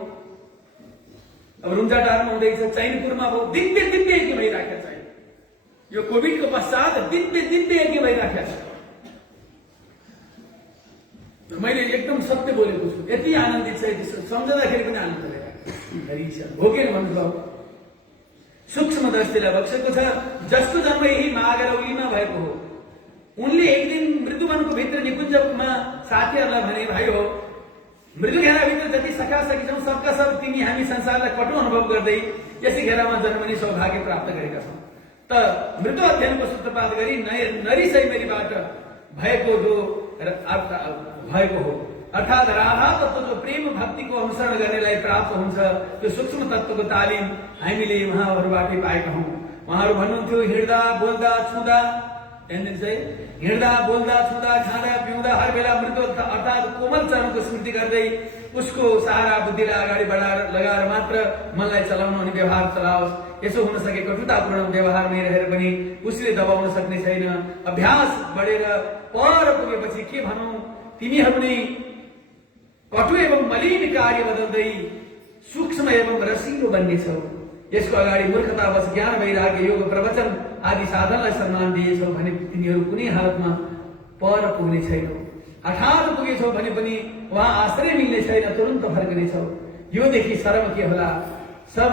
अब रुम्जाटारमा हुँदैछ, चैनपुरमा भयो। दिव्य दिव्य यज्ञ भइराखेको छ। यो कोभिडको पश्चात दिव्य दिव्य यज्ञ भइराखेको छ। मैले एकदम सत्य बोलेको छु। यति आनन्दित छ, यति सम्झँदाखेरि पनि आनन्द भइरहेको भोगेर भन्नुभयो। सूक्ष्म दृष्टिलाई बक्सेको छ। जसको जन्म यही मागरौलीमा भएको हो, उनले एक दिन मृदुवनको भित्र निकुञ्जमा साथीहरूलाई भने, भाइ हो, मृदु घेराभित्र जति सखा सखी छौँ, सबका सब तिमी हामी संसारलाई कटु अनुभव गर्दै यसै घेरामा जन्मने सौभाग्य प्राप्त गरेका छौँ। त मृदु अध्ययनको सूत्रपात गरी नरी सैमेरीबाट भएको हो, अर्थात् राधा तत्त्वको प्रेम भक्तिको अनुसरण गर्नेलाई प्राप्त हुन्छ। त्यो सूक्ष्म तत्त्वको तालिम हामीले उहाँहरूबाटै पाएका हौँ। उहाँहरू भन्नुहुन्थ्यो, हिँड्दा बोल्दा छुँदा, त्यहाँदेखि चाहिँ हिँड्दा बोल्दा छुँदा खाँदा पिउँदा हर बेला मृत्यु अर्थात् कोमल चरणको स्मृति गर्दै उसको सहारा बुद्धिलाई अगाडि बढाएर लगाएर मात्र मनलाई चलाउनु अनि व्यवहार चलाओस्। यसो हुन सके कटुतापूर्ण व्यवहारमै रहेर पनि उसले दबाउन सक्ने छैन। अभ्यास बढेर पर पुगेपछि के भनौँ, तिमीहरू नै कटु एवं मलिन कार्य बदल्दै सूक्ष्म एवं रसिलो बन्नेछौ। यसको अगाडि मूर्खतावश ज्ञान वैराग्य योग प्रवचन आदि साधनलाई सम्मान दिएछौ भने तिमीहरू कुनै हालतमा पर पुग्ने छैनौ। अर्थात् पुगेछौ भने पनि वहाँ आश्रय मिल्ने छैन, तुरन्त फर्कनेछौ। योदेखि शरम के होला? सब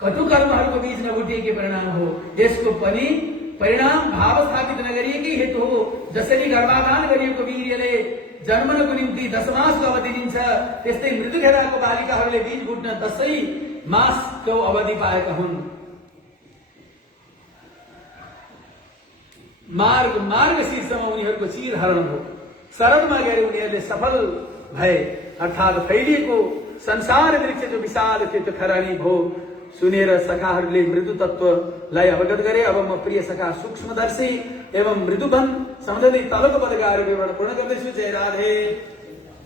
कटु कर्महरूको बीच नभुटिएकै परिणाम हो। यसको पनि परिणाम भाव स्थापित नगरिएकै हेतु हो। जसरी गर्भाधान गरिएको वीर्यले जन्मनको निम्ति 10 मासको अवधि दिन्छ, त्यस्तै मृदु घेराको बालिकाहरूले बीज फुट्न 10 मासको अवधि पाएका हुन्। मार्ग शीर्षमा उनीहरूको चिरहरण हो। शरणमा गएर उनीहरूले सफल भए, अर्थात् फैलिएको संसार वृक्ष जो विशाल थियो त्यो खरानी भयो। सुनेर सखाहरूले मृदु तत्त्वलाई अवगत गरे। अब म प्रिय सखा सूक्ष्मदर्शी एवं मृदुबन सम्झँदै तलको पद गाएर विवरण पूर्ण गर्दैछु। जय राधे।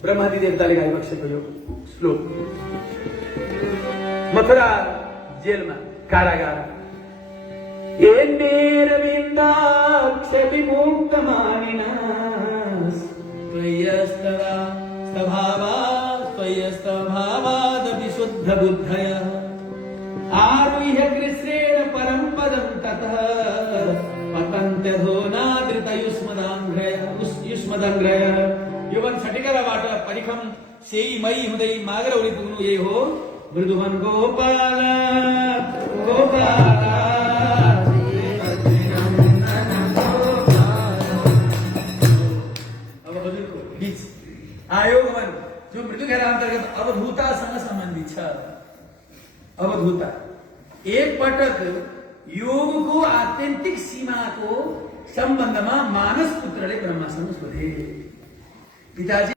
ब्रह्मादि देवताले गाइबक्सेको यो श्लोक। मथुरा जेलमा कारागार एन्देरविन्दाक्ष विमुक्तमानिनास् त्वय्यस्तभावादपि शुद्ध बुद्धयः आरुह्य कृष्णेन परं पदं ततः पतन्त्यधोनादृत युष्मदङ्ग्रय। यो वन छटिकराबाट परिखम सेई मई हुँदै मागरौली पुग्नु यही हो। मृदुवन गोपाल गोपाल आयोगवन जो मृदु घेरा अन्तर्गत अवधूतासँग सम्बन्धित छ। अवधूता एक पटक योगको आत्यन्तिक सीमाको सम्बन्धमा मानस पुत्रले ब्रह्मासँग सोधे, पिताजी